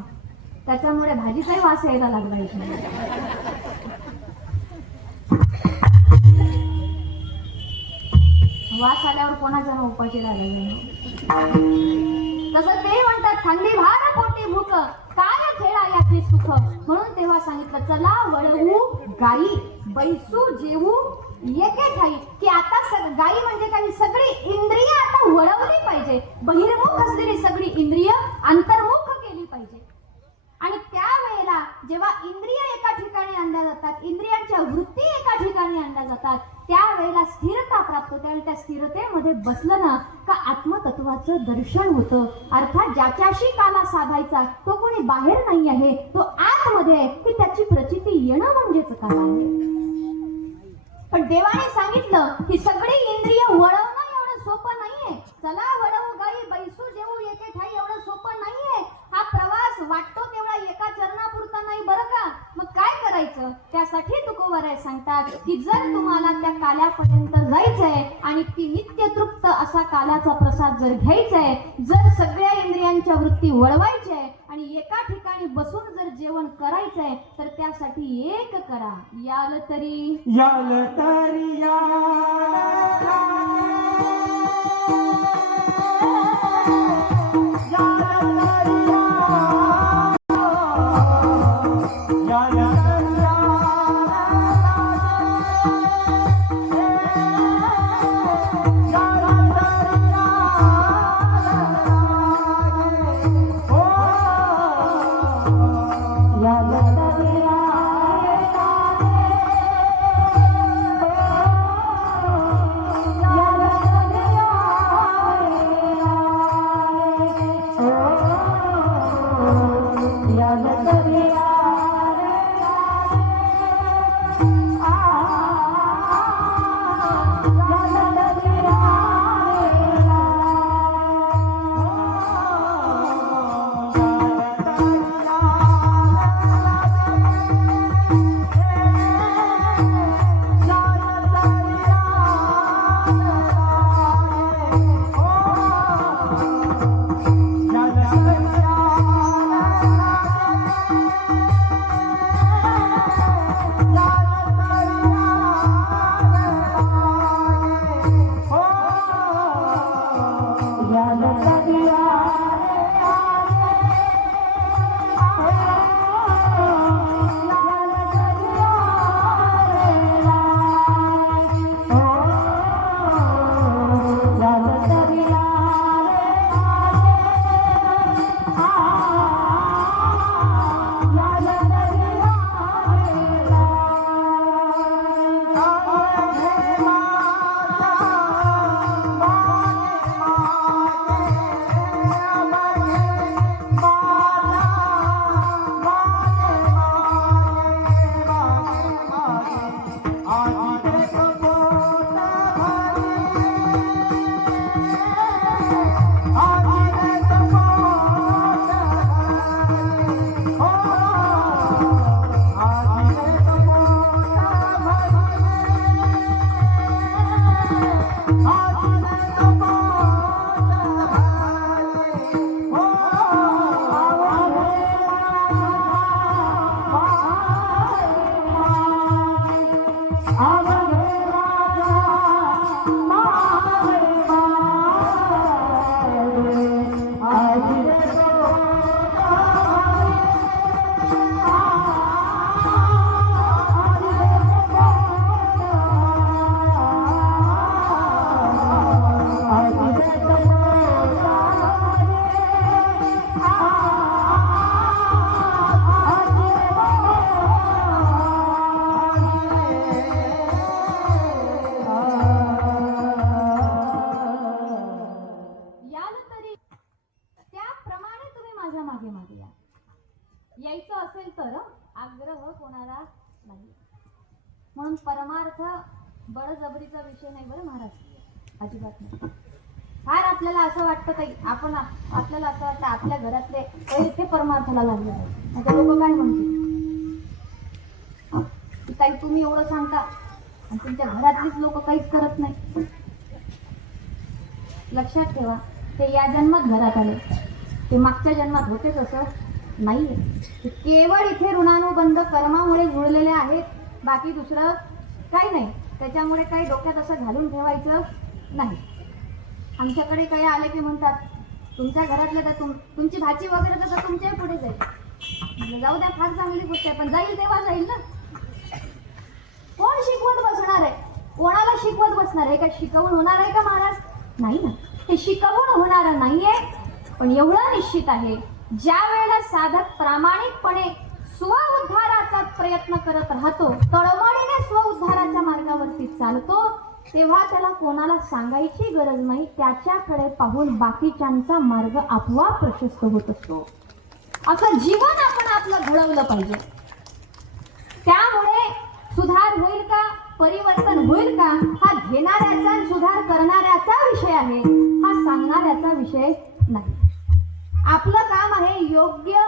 त्याच्यामुळे भाजीचाही वास यायला लागला इथे. वास आल्यावर कोणाचा उपाशी राहिला. तसं ते म्हणतात, खांदी भार पोटी भूक, काय खेळा याचे सुख, म्हणून तेव्हा सांगितलं, चला वळवू गाई, बैसू जेवू एके ठाई. की आता गाई म्हणजे काही सगळी इंद्रिय आता वळवली पाहिजे. बहिर्मुख असलेली सगळी इंद्रिय अंतर्मुख केली पाहिजे. आणि त्यावेळेला जेव्हा इंद्रिय एका ठिकाणी आणल्या जातात, इंद्रियांच्या वृत्ती एका ठिकाणी आणल्या जातात, त्यावेळेला स्थिरता प्राप्त होते. आणि त्या स्थिरतेमध्ये बसलं ना का आत्मतत्वाचं दर्शन होतं. अर्थात ज्याच्याशी काला साधायचा तो कोणी बाहेर नाही आहे, तो आतमध्ये आहे, की त्याची प्रचिती येणं म्हणजेच काला आहे. पण देवाने सांगितलं की सगळी इंद्रिय वळवणं एवढं सोपं नाहीये. चला वळवू गाई, बैसू जेवू एके ठाई एवढं सोपं नाहीये. हा प्रवास वाटतो तेवढा एका चरणापुरता नाही बरं का. मग काय करायचं? त्यासाठी तुकोबराय सांगतात की जर तुम्हाला त्या काल्यापर्यंत जायचंय आणि ती नित्य तृप्त असा काल्याचा प्रसाद जर घ्यायचाय, जर सगळ्या इंद्रियांच्या वृत्ती वळवायच्या आहे आणि एका ठिकाणी बसून जर जेवण करायचंय, तर त्यासाठी एक करा, याल तरी बरं महाराज, अजिबात नाही. फार आपल्याला असं वाटतं काही आपल्याला असं वाटतं आपल्या घरातले काही इथे परमार्थाला लागले नाही. लोक काय म्हणतील की ताई तुम्ही एवढं सांगता आणि तुमच्या घरातलीच लोक काहीच करत नाही. लक्षात ठेवा, ते या जन्मात घरात आले, ते मागच्या जन्मात होतेच असं नाहीये. ते केवळ इथे ऋणानुबंध कर्मामुळे जुळलेले आहेत, बाकी दुसरं काही नाही. त्याच्यामुळे काही डोक्यात असं घालून ठेवायचं नाही. आमच्याकडे काही आले की म्हणतात तुमच्या घरातले तर तुमची भाची वगैरे तर तुमच्या पुढे जाईल. म्हणजे जाऊ द्या, फार चांगली गोष्ट आहे, पण जाईल तेव्हा जाईल ना. कोण शिकवत बसणार आहे? कोणाला शिकवत बसणार आहे? काय शिकवून होणार आहे का महाराज? नाही ना, हे शिकवून होणारं नाहीये. पण एवढं निश्चित आहे, ज्या वेळेला साधक प्रामाणिकपणे स्वउद्धाराचा प्रयत्न करत राहतो, तळमळीने स्वउद्धाराच्या मार्गावरती चालतो, तेव्हा त्याला कोणाला सांगायची गरज नाही. त्याच्याकडे पाहून बाकीच्यांचा मार्ग आपोआप प्रशस्त होत असतो. असं जीवन आपण आपलं घडवलं पाहिजे. त्यामुळे सुधार होईल का, परिवर्तन होईल का, हा घेणाऱ्याचा आणि सुधार करणाऱ्याचा विषय आहे, हा सांगणाऱ्याचा विषय नाही. आपलं काम आहे योग्य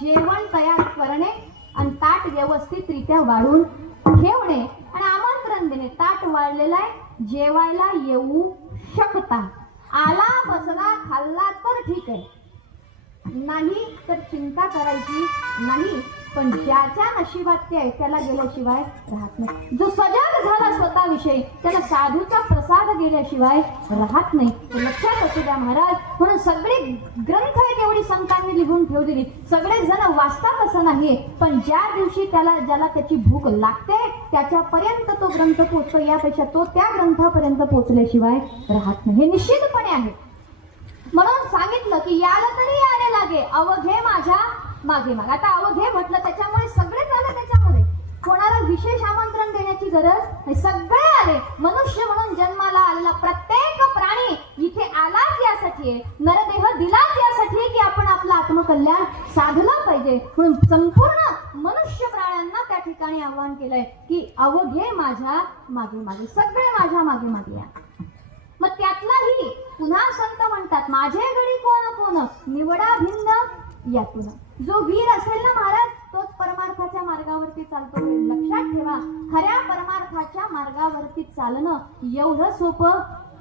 जेवण तयार करणे आणि ताट व्यवस्थितरित्या वाढून ठेवणे आणि आमंत्रण देणे. ताट वाढलेलं आहे, जेवायला येऊ शकता. आला, बसला, खाल्ला तर ठीक आहे, नाही तर चिंता करायची नाही. पण ज्याच्या नशिबात ते आहे त्याला गेल्याशिवाय राहत नाही. जो सजग झाला स्वतःविषयी त्याला साधूचा प्रसाद गेल्याशिवाय राहत नाही. लक्षात असू द्या महाराज. म्हणून सगळे ग्रंथ आहेत एवढी संतांनी लिहून ठेवलेली, सगळे जण वाचतात असं नाही, पण ज्या दिवशी ज्याला त्याची भूक लागते त्याच्यापर्यंत तो ग्रंथ पोचतो. यापेक्षा तो त्या ग्रंथापर्यंत पोचल्याशिवाय राहत नाही, हे निश्चितपणे आहे. म्हणून सांगितलं की याला तरी यायला लागे, अवघे माझ्या मागे मागे. आता अवघे म्हटलं त्याच्यामुळे सगळेच आले, त्याच्यामुळे कोणाला विशेष आमंत्रण देण्याची गरज नाही, सगळे आले. मनुष्य म्हणून जन्माला आलेला प्रत्येक प्राणी इथे आलाच यासाठी आहे, नरदेह दिलाच यासाठी आहे की आपण आपलं आत्मकल्याण साधलं पाहिजे. म्हणून संपूर्ण मनुष्य प्राण्यांना त्या ठिकाणी आवाहन केलंय की अवघे माझ्या मागे मागे, सगळे माझ्या मागे मागे या. मग त्यातलाही पुन्हा संत म्हणतात माझे घडी कोण कोण, निवडा भिन्न यातून. जो वीर असेल ना महाराज, तोच परमार्थाच्या मार्गावरती चालतो. लक्षात ठेवा, खऱ्या परमार्थाच्या मार्गावरती चालणं एवढं सोपं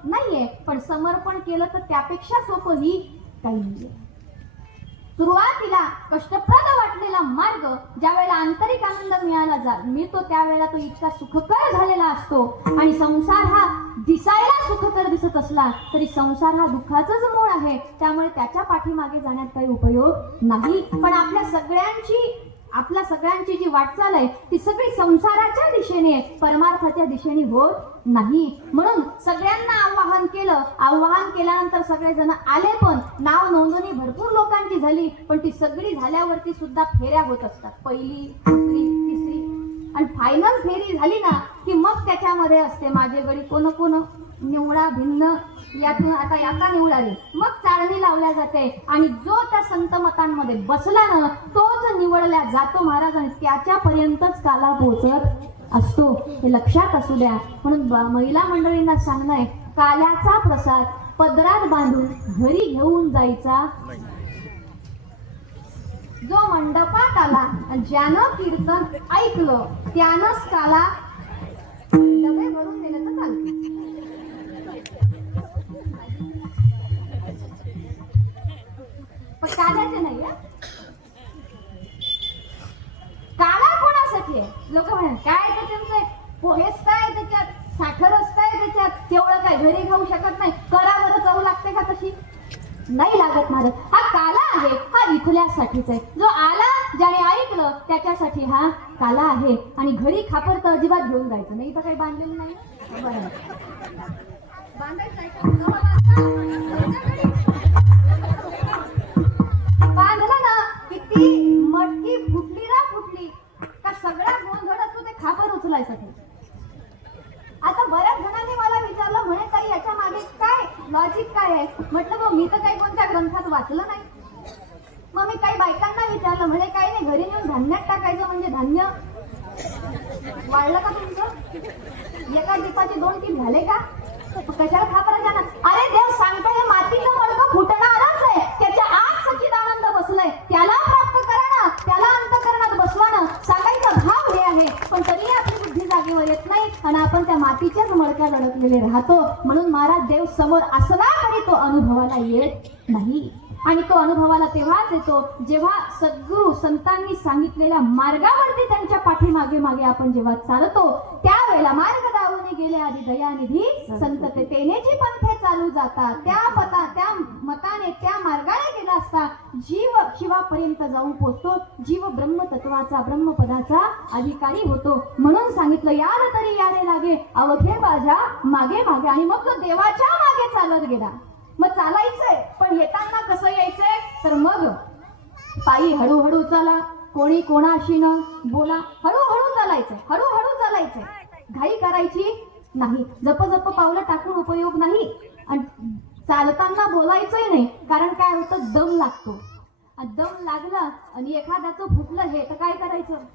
नाहीये, पण समर्पण केलं तर त्यापेक्षा सोपं ही काही नाहीये. सुरुवातीला कष्टप्रद वाटलेला मार्ग ज्या वेळेला आंतरिक आनंद मिळतो त्यावेळेला तो इतका सुखकर झालेला असतो. आणि संसार हा दिसायला सुखकर दिसत असला तरी संसार हा दुःखाचाच मूळ आहे, त्यामुळे त्याच्या पाठीमागे जाण्यात काही उपयोग नाही. पण आपल्या सगळ्यांची जी वाटचाल आहे ती सगळी संसाराच्या दिशेने, परमार्थाच्या दिशेने होत नाही. म्हणून सगळ्यांना आवाहन केलं. आवाहन केल्यानंतर सगळेजण आले, पण नाव नोंदणी भरपूर लोकांची झाली, पण ती सगळी झाल्यावरती सुद्धा फेऱ्या होत असतात, पहिली, दुसरी, तिसरी, आणि फायनल फेरी झाली ना की मग त्याच्यामध्ये असते माझे गडी कोण कोण, निवडा भिन्न यातून. आता याचा निवडाली, मग चाळणी लावल्या जाते आणि जो त्या संत मतांमध्ये बसला ना तोच निवडला जातो महाराज, आणि त्याच्यापर्यंतच काला पोहोचत असतो. हे लक्षात असू द्या. म्हणून महिला मंडळींना सांगणं आहे, काल्याचा प्रसाद पदरात बांधून घरी घेऊन जायचा. जो मंडपात आला आणि ज्यानं कीर्तन ऐकलं त्यानंच काला डबे भरून दिले तर चालते. पण काल्याचे नाही. काला कोणासाठी आहे? लोक म्हणतात काय ते तुमचे पोहेच काय त्याच्यात, साखरच काय त्याच्यात, तेवढं काय घरी खाऊ शकत नाही, करा बरं चव लागते का तशी? नाही लागत महाराज. हा काला आहे, हा इथल्यासाठीच आहे. जो आला ज्याने ऐकलं त्याच्यासाठी हा काला आहे. आणि घरी खापर तर अजिबात घेऊन जायचं नाही. तर काही बांधलेलं नाही बांधलं ना किती मटकी फुटली ना फुटली का सगळा गोंधळ असतो ते खापर उचलायसाठी. आता बऱ्याच जणांनी मला विचारलं, म्हणे ताई याच्या मागे काय लॉजिक काय आहे? म्हटलं मग मी तर काही कोणत्या ग्रंथात वाचलं नाही. मग मी काही बायकांना विचारलं, म्हणे काही नाही, घरी नेऊन धान्यात टाकायचं म्हणजे धान्य वाढलं का तुमचं? एका दीपाचे 2-3 झाले का? कशाला घाबरा जाणार? अरे देव सांगतोय मातीचं मडकं फुटणारच आहे, त्याच्या आत सच्चिदानंद बसलाय, त्याला प्राप्त करा ना, त्याला अंतःकरणात बसवा ना, सांगायचा भाव हे आहे. पण तरी आपली बुद्धी जागेवर येत नाही आणि आपण त्या मातीच्याच मडक्यात अडकलेले राहतो. म्हणून महाराज देव समोर असला तरी तो अनुभवाला येत नाही. आणि तो अनुभवाला तेव्हाच येतो जेव्हा सद्गुरू संतांनी सांगितलेल्या मार्गावरती त्यांच्या पाठीमागे मागे आपण जेव्हा चालतो, त्यावेळेला मार्ग दावून गेले आधी दयानिधी संत तेनेची पंथे चालू जातात. त्या मताने त्या मार्गाने गेला असता जीव शिवापर्यंत जाऊन पोहोचतो. जीव ब्रह्मतत्वाचा ब्रह्मपदाचा अधिकारी होतो. म्हणून सांगितलं याल तरी याले लागे अवघे माझ्या मागे मागे. आणि मग तो देवाच्या मागे चालत गेला. मग चालायचंय पण येताना कसं यायचंय तर मग पायी हळूहळू चला, कोणी कोणाशी न बोला, हळूहळू चालायचंय, हळूहळू चालायचंय, घाई करायची नाही. जप जप पावलं टाकून उपयोग नाही. आणि चालताना बोलायचंही नाही, कारण काय होतं दम लागतो. दम लागला आणि एखाद्याचं फुटलं हे तर काय करायचं?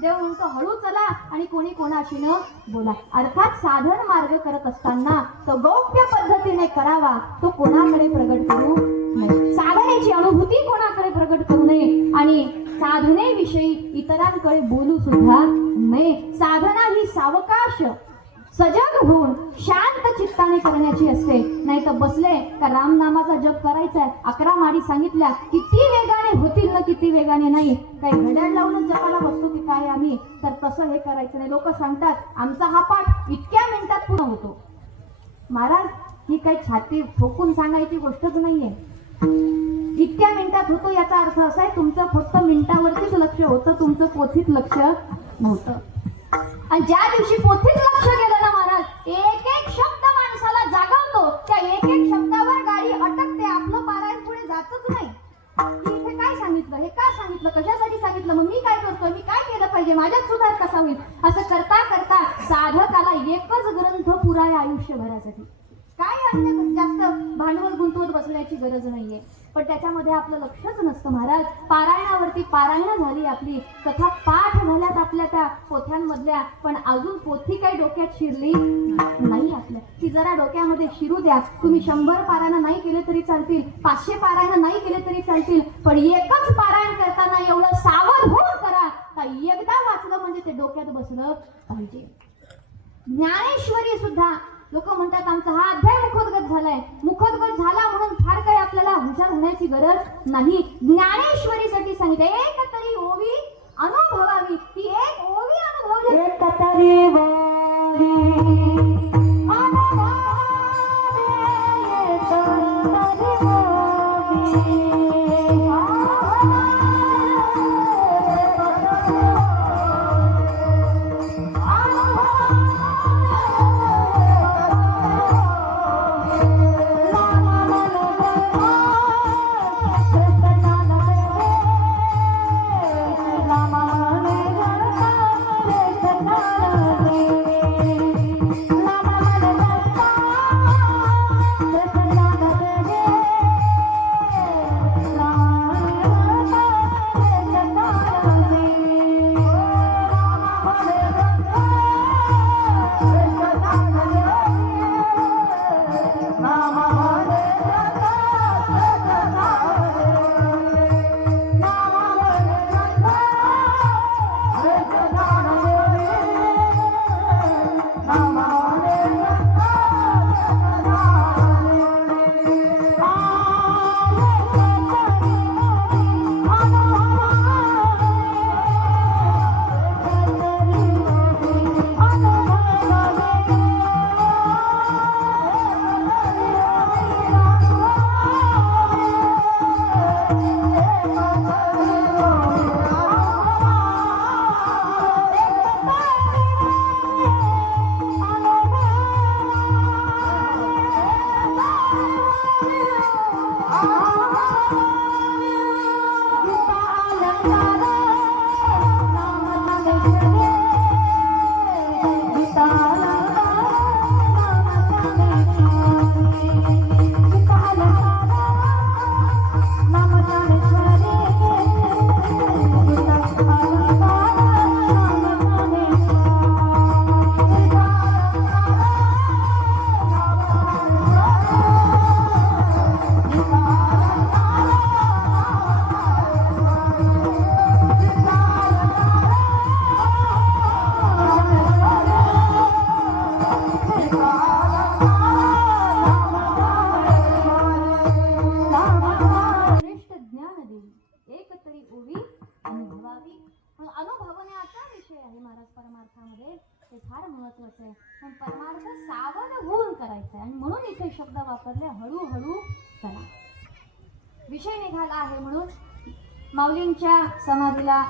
देव म्हणतो हळू चला आणि कोणी कोणाशी न बोला. अर्थात साधन मार्ग करत असताना तो गौप्य पद्धतीने करावा, तो कोणाकडे प्रगट करू नये. साधनेची अनुभूती कोणाकडे प्रगट करू नये आणि साधनेविषयी इतरांकडे बोलू सुद्धा नये. साधना ही सावकाश सजग होऊन शांत चित्ताने करण्याची असते. नाही तर बसले का रामनामाचा जप करायचा आहे, 11 माळी सांगितल्या, किती वेगाने होतील ना किती वेगाने नाही. काही घड्याळ लावूनच जपाला बसतो की काय आम्ही? तर तसं हे करायचं नाही. लोक सांगतात आमचा हा पाठ इतक्या मिनिटात पूर्ण होतो. महाराज ही काही छाती ठोकून सांगायची गोष्टच नाहीये. इतक्या मिनिटात होतो याचा अर्थ असा आहे तुमचं फक्त मिनिटावरतीच लक्ष होतं, तुमचं पोथीत लक्ष नव्हतं. आणि ज्या दिवशी पोथीत लक्ष गेलं ना महाराज, एक एक शब्द माणसाला जागवतो. त्या एक एक शब्दावर गाडी अटकते, आपलं पारायण पुढे जातच नाही. इथे काय सांगितलं, हे काय सांगितलं, कशासाठी सांगितलं, मग मी काय करतोय, मी काय केलं पाहिजे, माझ्यात सुधार कसा होईल, असं करता करता साधकाला एकच ग्रंथ पुरा आहे आयुष्यभरासाठी. काय अन्य जास्त भांडवल गुंतवत बसण्याची गरज नाहीये. पण त्याच्यामध्ये आपलं लक्षच नसतं महाराज. पारायणावरती पारायण झाली, आपली कथा पाठ झाल्यात आपल्या त्या पोथ्यांमधल्या, पण अजून पोथी काही डोक्यात शिरली नाही आपल्या. ती जरा डोक्यामध्ये शिरू द्या. तुम्ही 100 पारायण नाही केले तरी चालतील, 500 पारायण नाही केले तरी चालतील, पण एकच पारायण करताना एवढं सावध होऊन करा का एकदा वाचलं म्हणजे ते डोक्यात बसलं पाहिजे. ज्ञानेश्वरी सुद्धा लोक म्हणतात आमचा हा अध्याय मुखोद्गत झालाय. मुखोद्गत झाला म्हणून फार काही आपल्याला हुशार होण्याची गरज नाही. ज्ञानेश्वरीसाठी सांगितलं एक तरी ओवी अनुभवावी. ती एक ओवी अनुभवली, एक तरी करायचं आहे आणि म्हणून इथे शब्द वापरले हळूहळू चला. विषय निघाला आहे म्हणून माऊलींच्या समाधीला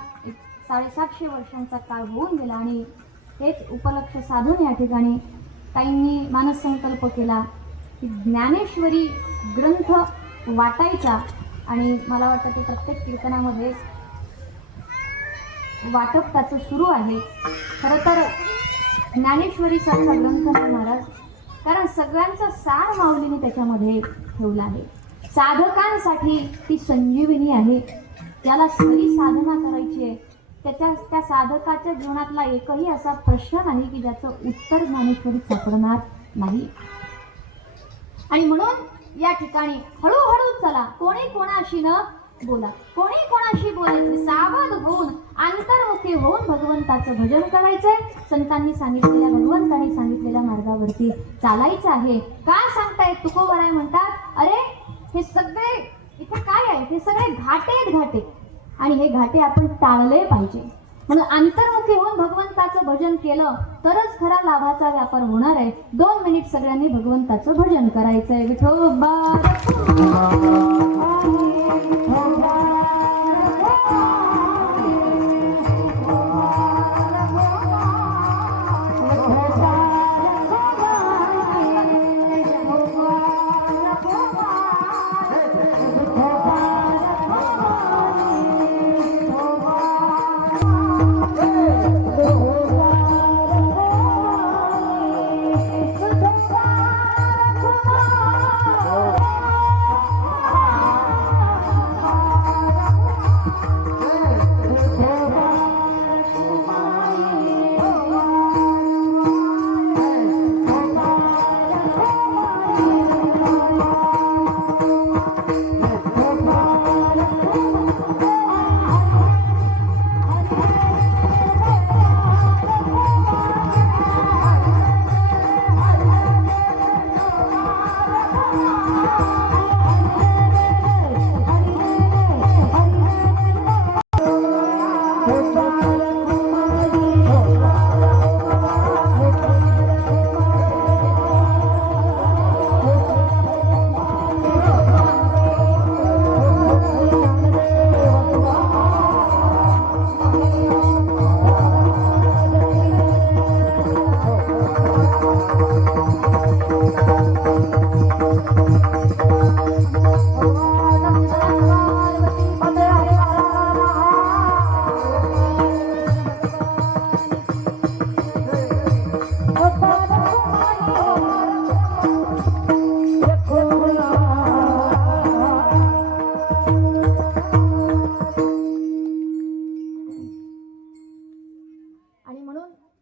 750 वर्षांचा काळ होऊन गेला आणि तेच उपलक्ष साधून या ठिकाणी काहींनी मानससंकल्प केला की ज्ञानेश्वरी ग्रंथ वाटायचा आणि मला वाटतं ते प्रत्येक कीर्तनामध्ये वाटप त्याचं सुरू आहे. खरं तर ज्ञानेश्वरीसारखा ग्रंथ नाही महाराज, कारण सगळ्यांचा सार माऊलीने त्याच्यामध्ये ठेवला आहे. साधकांसाठी ती संजीवनी आहे. त्याला खरी साधना करायची आहे. त्या साधकाच्या जीवनातला एकही असा प्रश्न नाही की ज्याचं उत्तर ज्ञानेश्वरीत सापडणार नाही. आणि म्हणून या ठिकाणी हळूहळू चला, कोणी कोणाशी न बोला, कोणी कोणाशी बोलायचं, सावध होऊन अंतर्मुखी होऊन भगवंताचं भजन करायचंय. संतांनी सांगितलेल्या, भगवंतांनी सांगितलेल्या मार्गावरती चालायचं आहे. का सांगतायत तुकोबराय म्हणतात, अरे हे सगळे इथे काय आहे, हे सगळे घाटे आणि हे घाटे आपण टाळले पाहिजे. म्हणून अंतर्मुखी होऊन भगवंताचं भजन केलं तरच खरा लाभाचा व्यापार होणार आहे. 2 मिनिट सगळ्यांनी भगवंताचं भजन करायचंय. विठोबा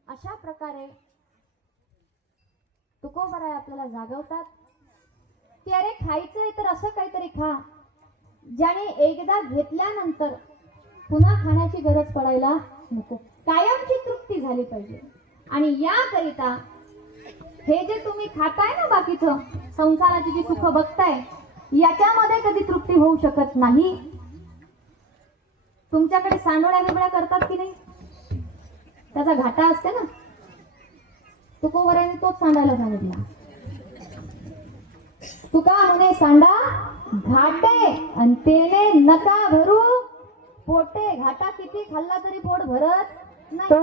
अशा प्रकारे तुकोबराय आपल्याला जागवतात की अरे खायचंय तर असं काहीतरी खा ज्याने एकदा घेतल्यानंतर पुन्हा खाण्याची गरज पडायला नको, कायमची तृप्ती झाली पाहिजे. आणि याकरिता हे जे तुम्ही खाताय ना, बाकीचं संसाराची जी सुख बघताय, याच्यामध्ये कधी तृप्ती होऊ शकत नाही. तुमच्याकडे सांडोळ्या बिबळ्या करतात की नाही, त्याचा घाटा असते ना. तुकोबरायने तोच सांडायला सांगितला. तुका म्हणे सांडा घाटे आणि तेने नका भरू पोटे. घाटा किती खाल्ला तरी पोट भरत नाही.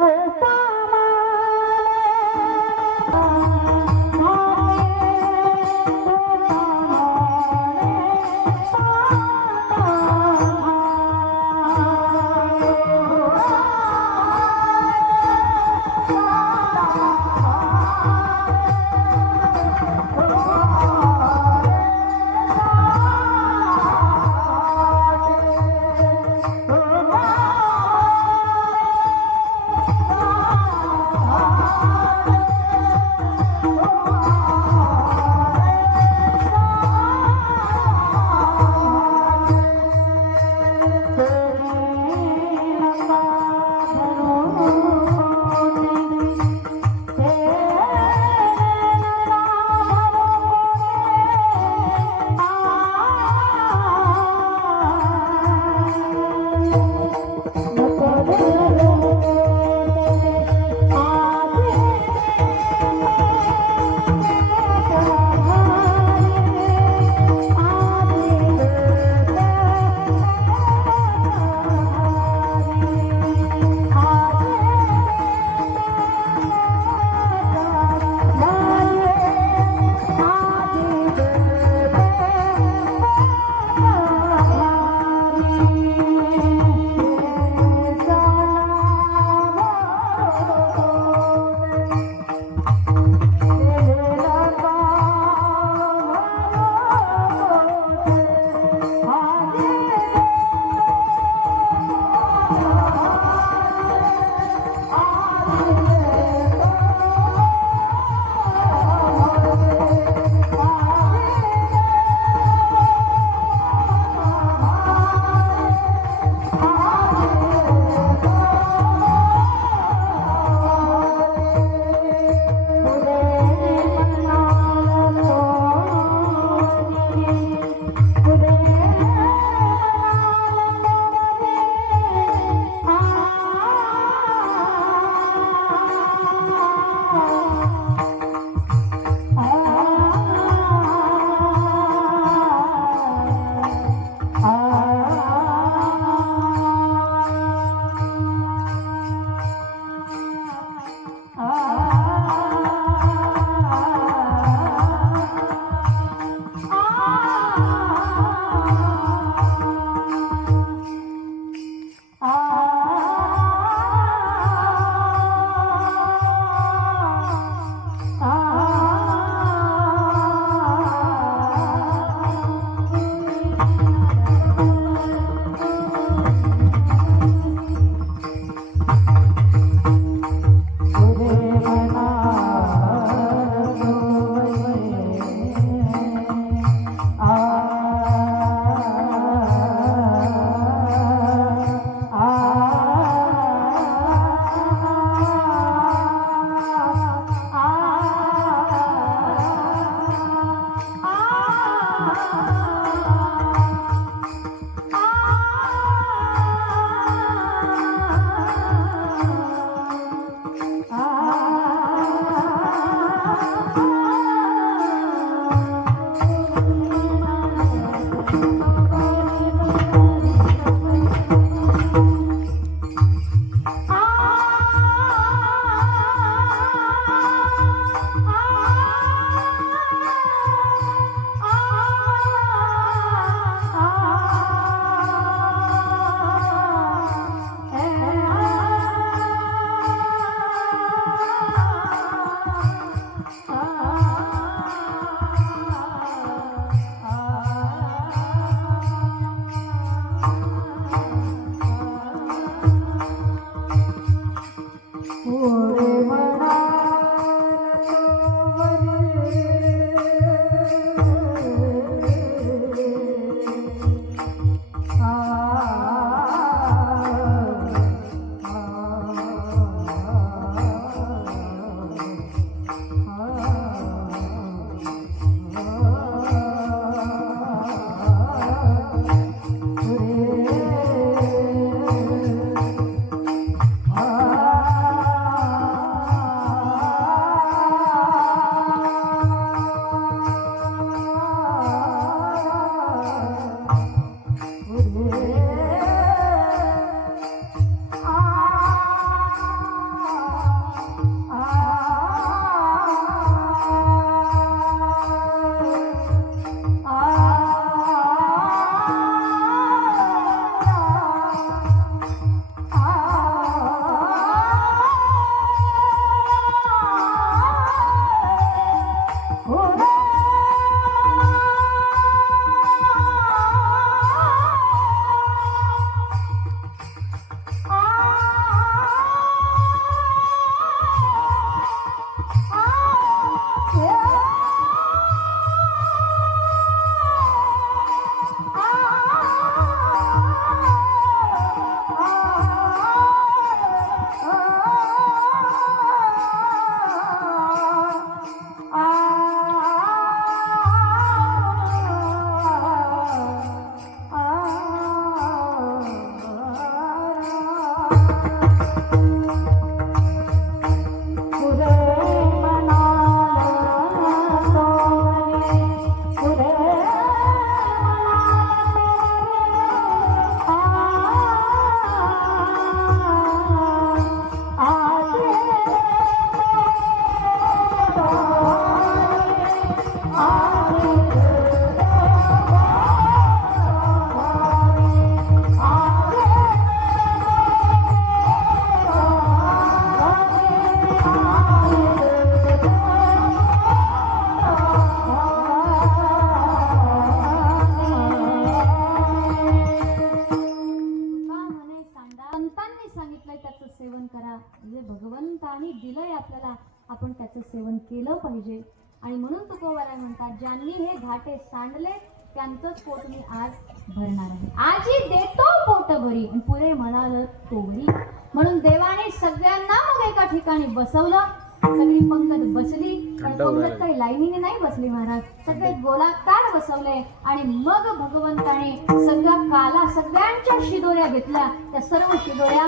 संतांनी सांगितलंय त्याचं सेवन करा, म्हणजे भगवंतानी दिलंय आपल्याला, आपण त्याचं सेवन केलं पाहिजे. आणि म्हणून तुकोबाराय म्हणतात, ज्यांनी हे घाटे सांडले त्यांचंच पोट मी आज भरणार आहे. आजी देतो पोट भरी पुरे म्हणाल तोवरी. म्हणून देवाने सगळ्यांना मग एका ठिकाणी बसवलं. सगळी पंगत बसली, पंगत काही लाईनीने नाही बसली महाराज, सगळे गोलाकार बसवले. आणि मग भगवंताने सगळ्या काला सगळ्यांच्या शिदोऱ्या घेतल्या, त्या सर्व शिदोऱ्या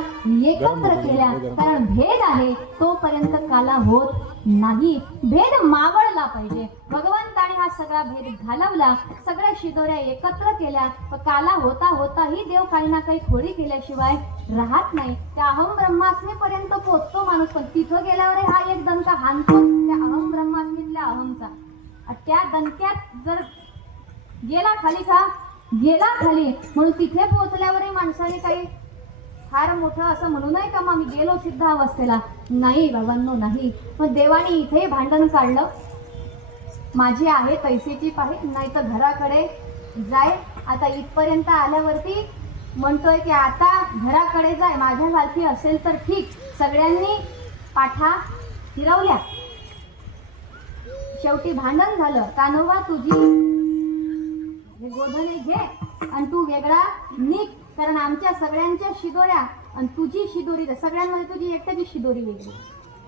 एकत्र केल्या. कारण भेद आहे तोपर्यंत काला होत नाही, भेद मावळला पाहिजे. भगवंताने हा सगळा भेद घालवला, सगळ्या शिदोऱ्या एकत्र केल्या. काला होता होताही देव काही ना काही थोडी केल्याशिवाय राहत नाही. त्या अहम ब्रह्मास्मी पर्यंत पोहोचतो माणूस, पण तिथं गेल्यावर हा एक दणका हाणतो त्या अहम ब्रह्मास्मीतल्या अहमचा. त्या दणक्यात जर गेला खाली का गेला खाली, म्हणून तिथे पोहोचल्यावरही माणसाने काही फार मोठं असं म्हणू नये का मग मी गेलो सिद्ध अवस्थेला. नाही बाबांनो, नाही. पण देवाने इथे भांडण काढलं, माझी आहे पैसेची पाहिजे, नाही तर घराकडे जाय. आता इथपर्यंत आल्यावरती म्हणतोय की आता घराकडे जाय, माझ्यासारखी असेल तर ठीक. सगळ्यांनी पाठा फिरवल्या, शेवटी भांडण झालं. कान्होबा तुझी हे गोधने घे आणि तू वेगळा निघ, कारण आमच्या सगळ्यांच्या शिदोऱ्या आणि तुझी शिदोरी, सगळ्यांमध्ये तुझी एकट्याची शिदोरी वेगळी,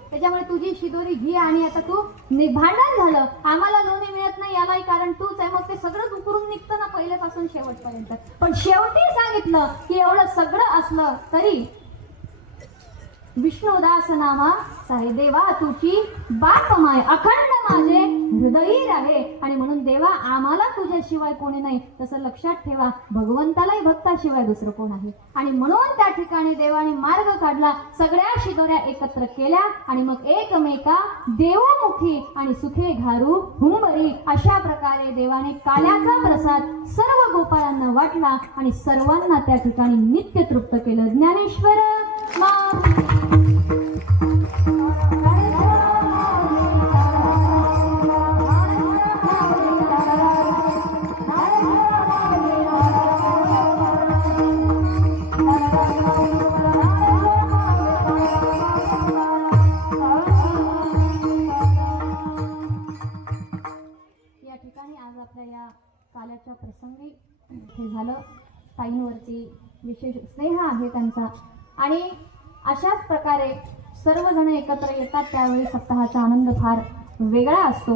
त्याच्यामुळे तुझी शिदोरी घे आणि आता तू भांडण झालं. आम्हाला लोणी मिळत नाही यालाही कारण तूच आहे. मग ते सगळं उकरून निघतं ना पहिल्यापासून शेवटपर्यंत. पण शेवटी सांगितलं की एवढं सगळं असलं तरी विष्णुदास नामा साहे देवा तुझी बाप माय अखंड माझे हृदयी राहे. आणि म्हणून देवा आम्हाला तुझ्याशिवाय कोणी नाही, तसं लक्षात ठेवा भगवंतालाही भक्ताशिवाय दुसरं कोण आहे. आणि म्हणून त्या ठिकाणी देवाने मार्ग काढला, सगळ्या शिदोऱ्या एकत्र केल्या आणि मग एकमेका देवमुखी आणि सुखे घारू हुंबरी अशा प्रकारे देवाने काल्याचा प्रसाद सर्व गोपाळांना वाटला आणि सर्वांना त्या ठिकाणी नित्य तृप्त केलं. ज्ञानेश्वर या ठिकाणी आज आपल्या या काल्याच्या प्रसंगी हे झालं. ताईंवरती विशेष स्नेह आहे त्यांचा. आणि अशाच प्रकारे सर्वजण एकत्र येतात त्यावेळी सप्ताहाचा आनंद फार वेगळा असतो.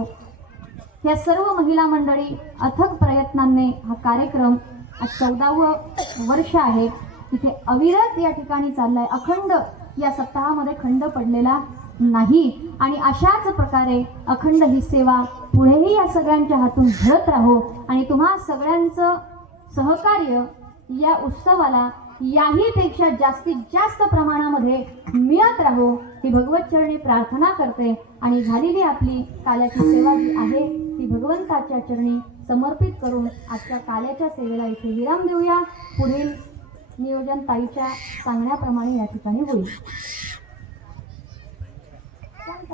या सर्व महिला मंडळी अथक प्रयत्नांनी हा कार्यक्रम आज 14वं वर्ष आहे, तिथे अविरत या ठिकाणी चाललाय. अखंड या सप्ताहामध्ये खंड पडलेला नाही. आणि अशाच प्रकारे अखंड ही सेवा पुढेही या सगळ्यांच्या हातून घडत राहो आणि तुम्हा सगळ्यांचं सहकार्य या उत्सवाला याही पेक्षा जास्तीत जास्त प्रमाणामध्ये मिळत राहो ही भगवत चरणी प्रार्थना करते. आणि झालेली आपली काल्याची सेवा जी आहे ती भगवंताच्या चरणी समर्पित करून आजच्या काल्याच्या सेवेला इथे विराम देऊया. पुढील नियोजन ताईच्या सांगण्याप्रमाणे या ठिकाणी होईल. काय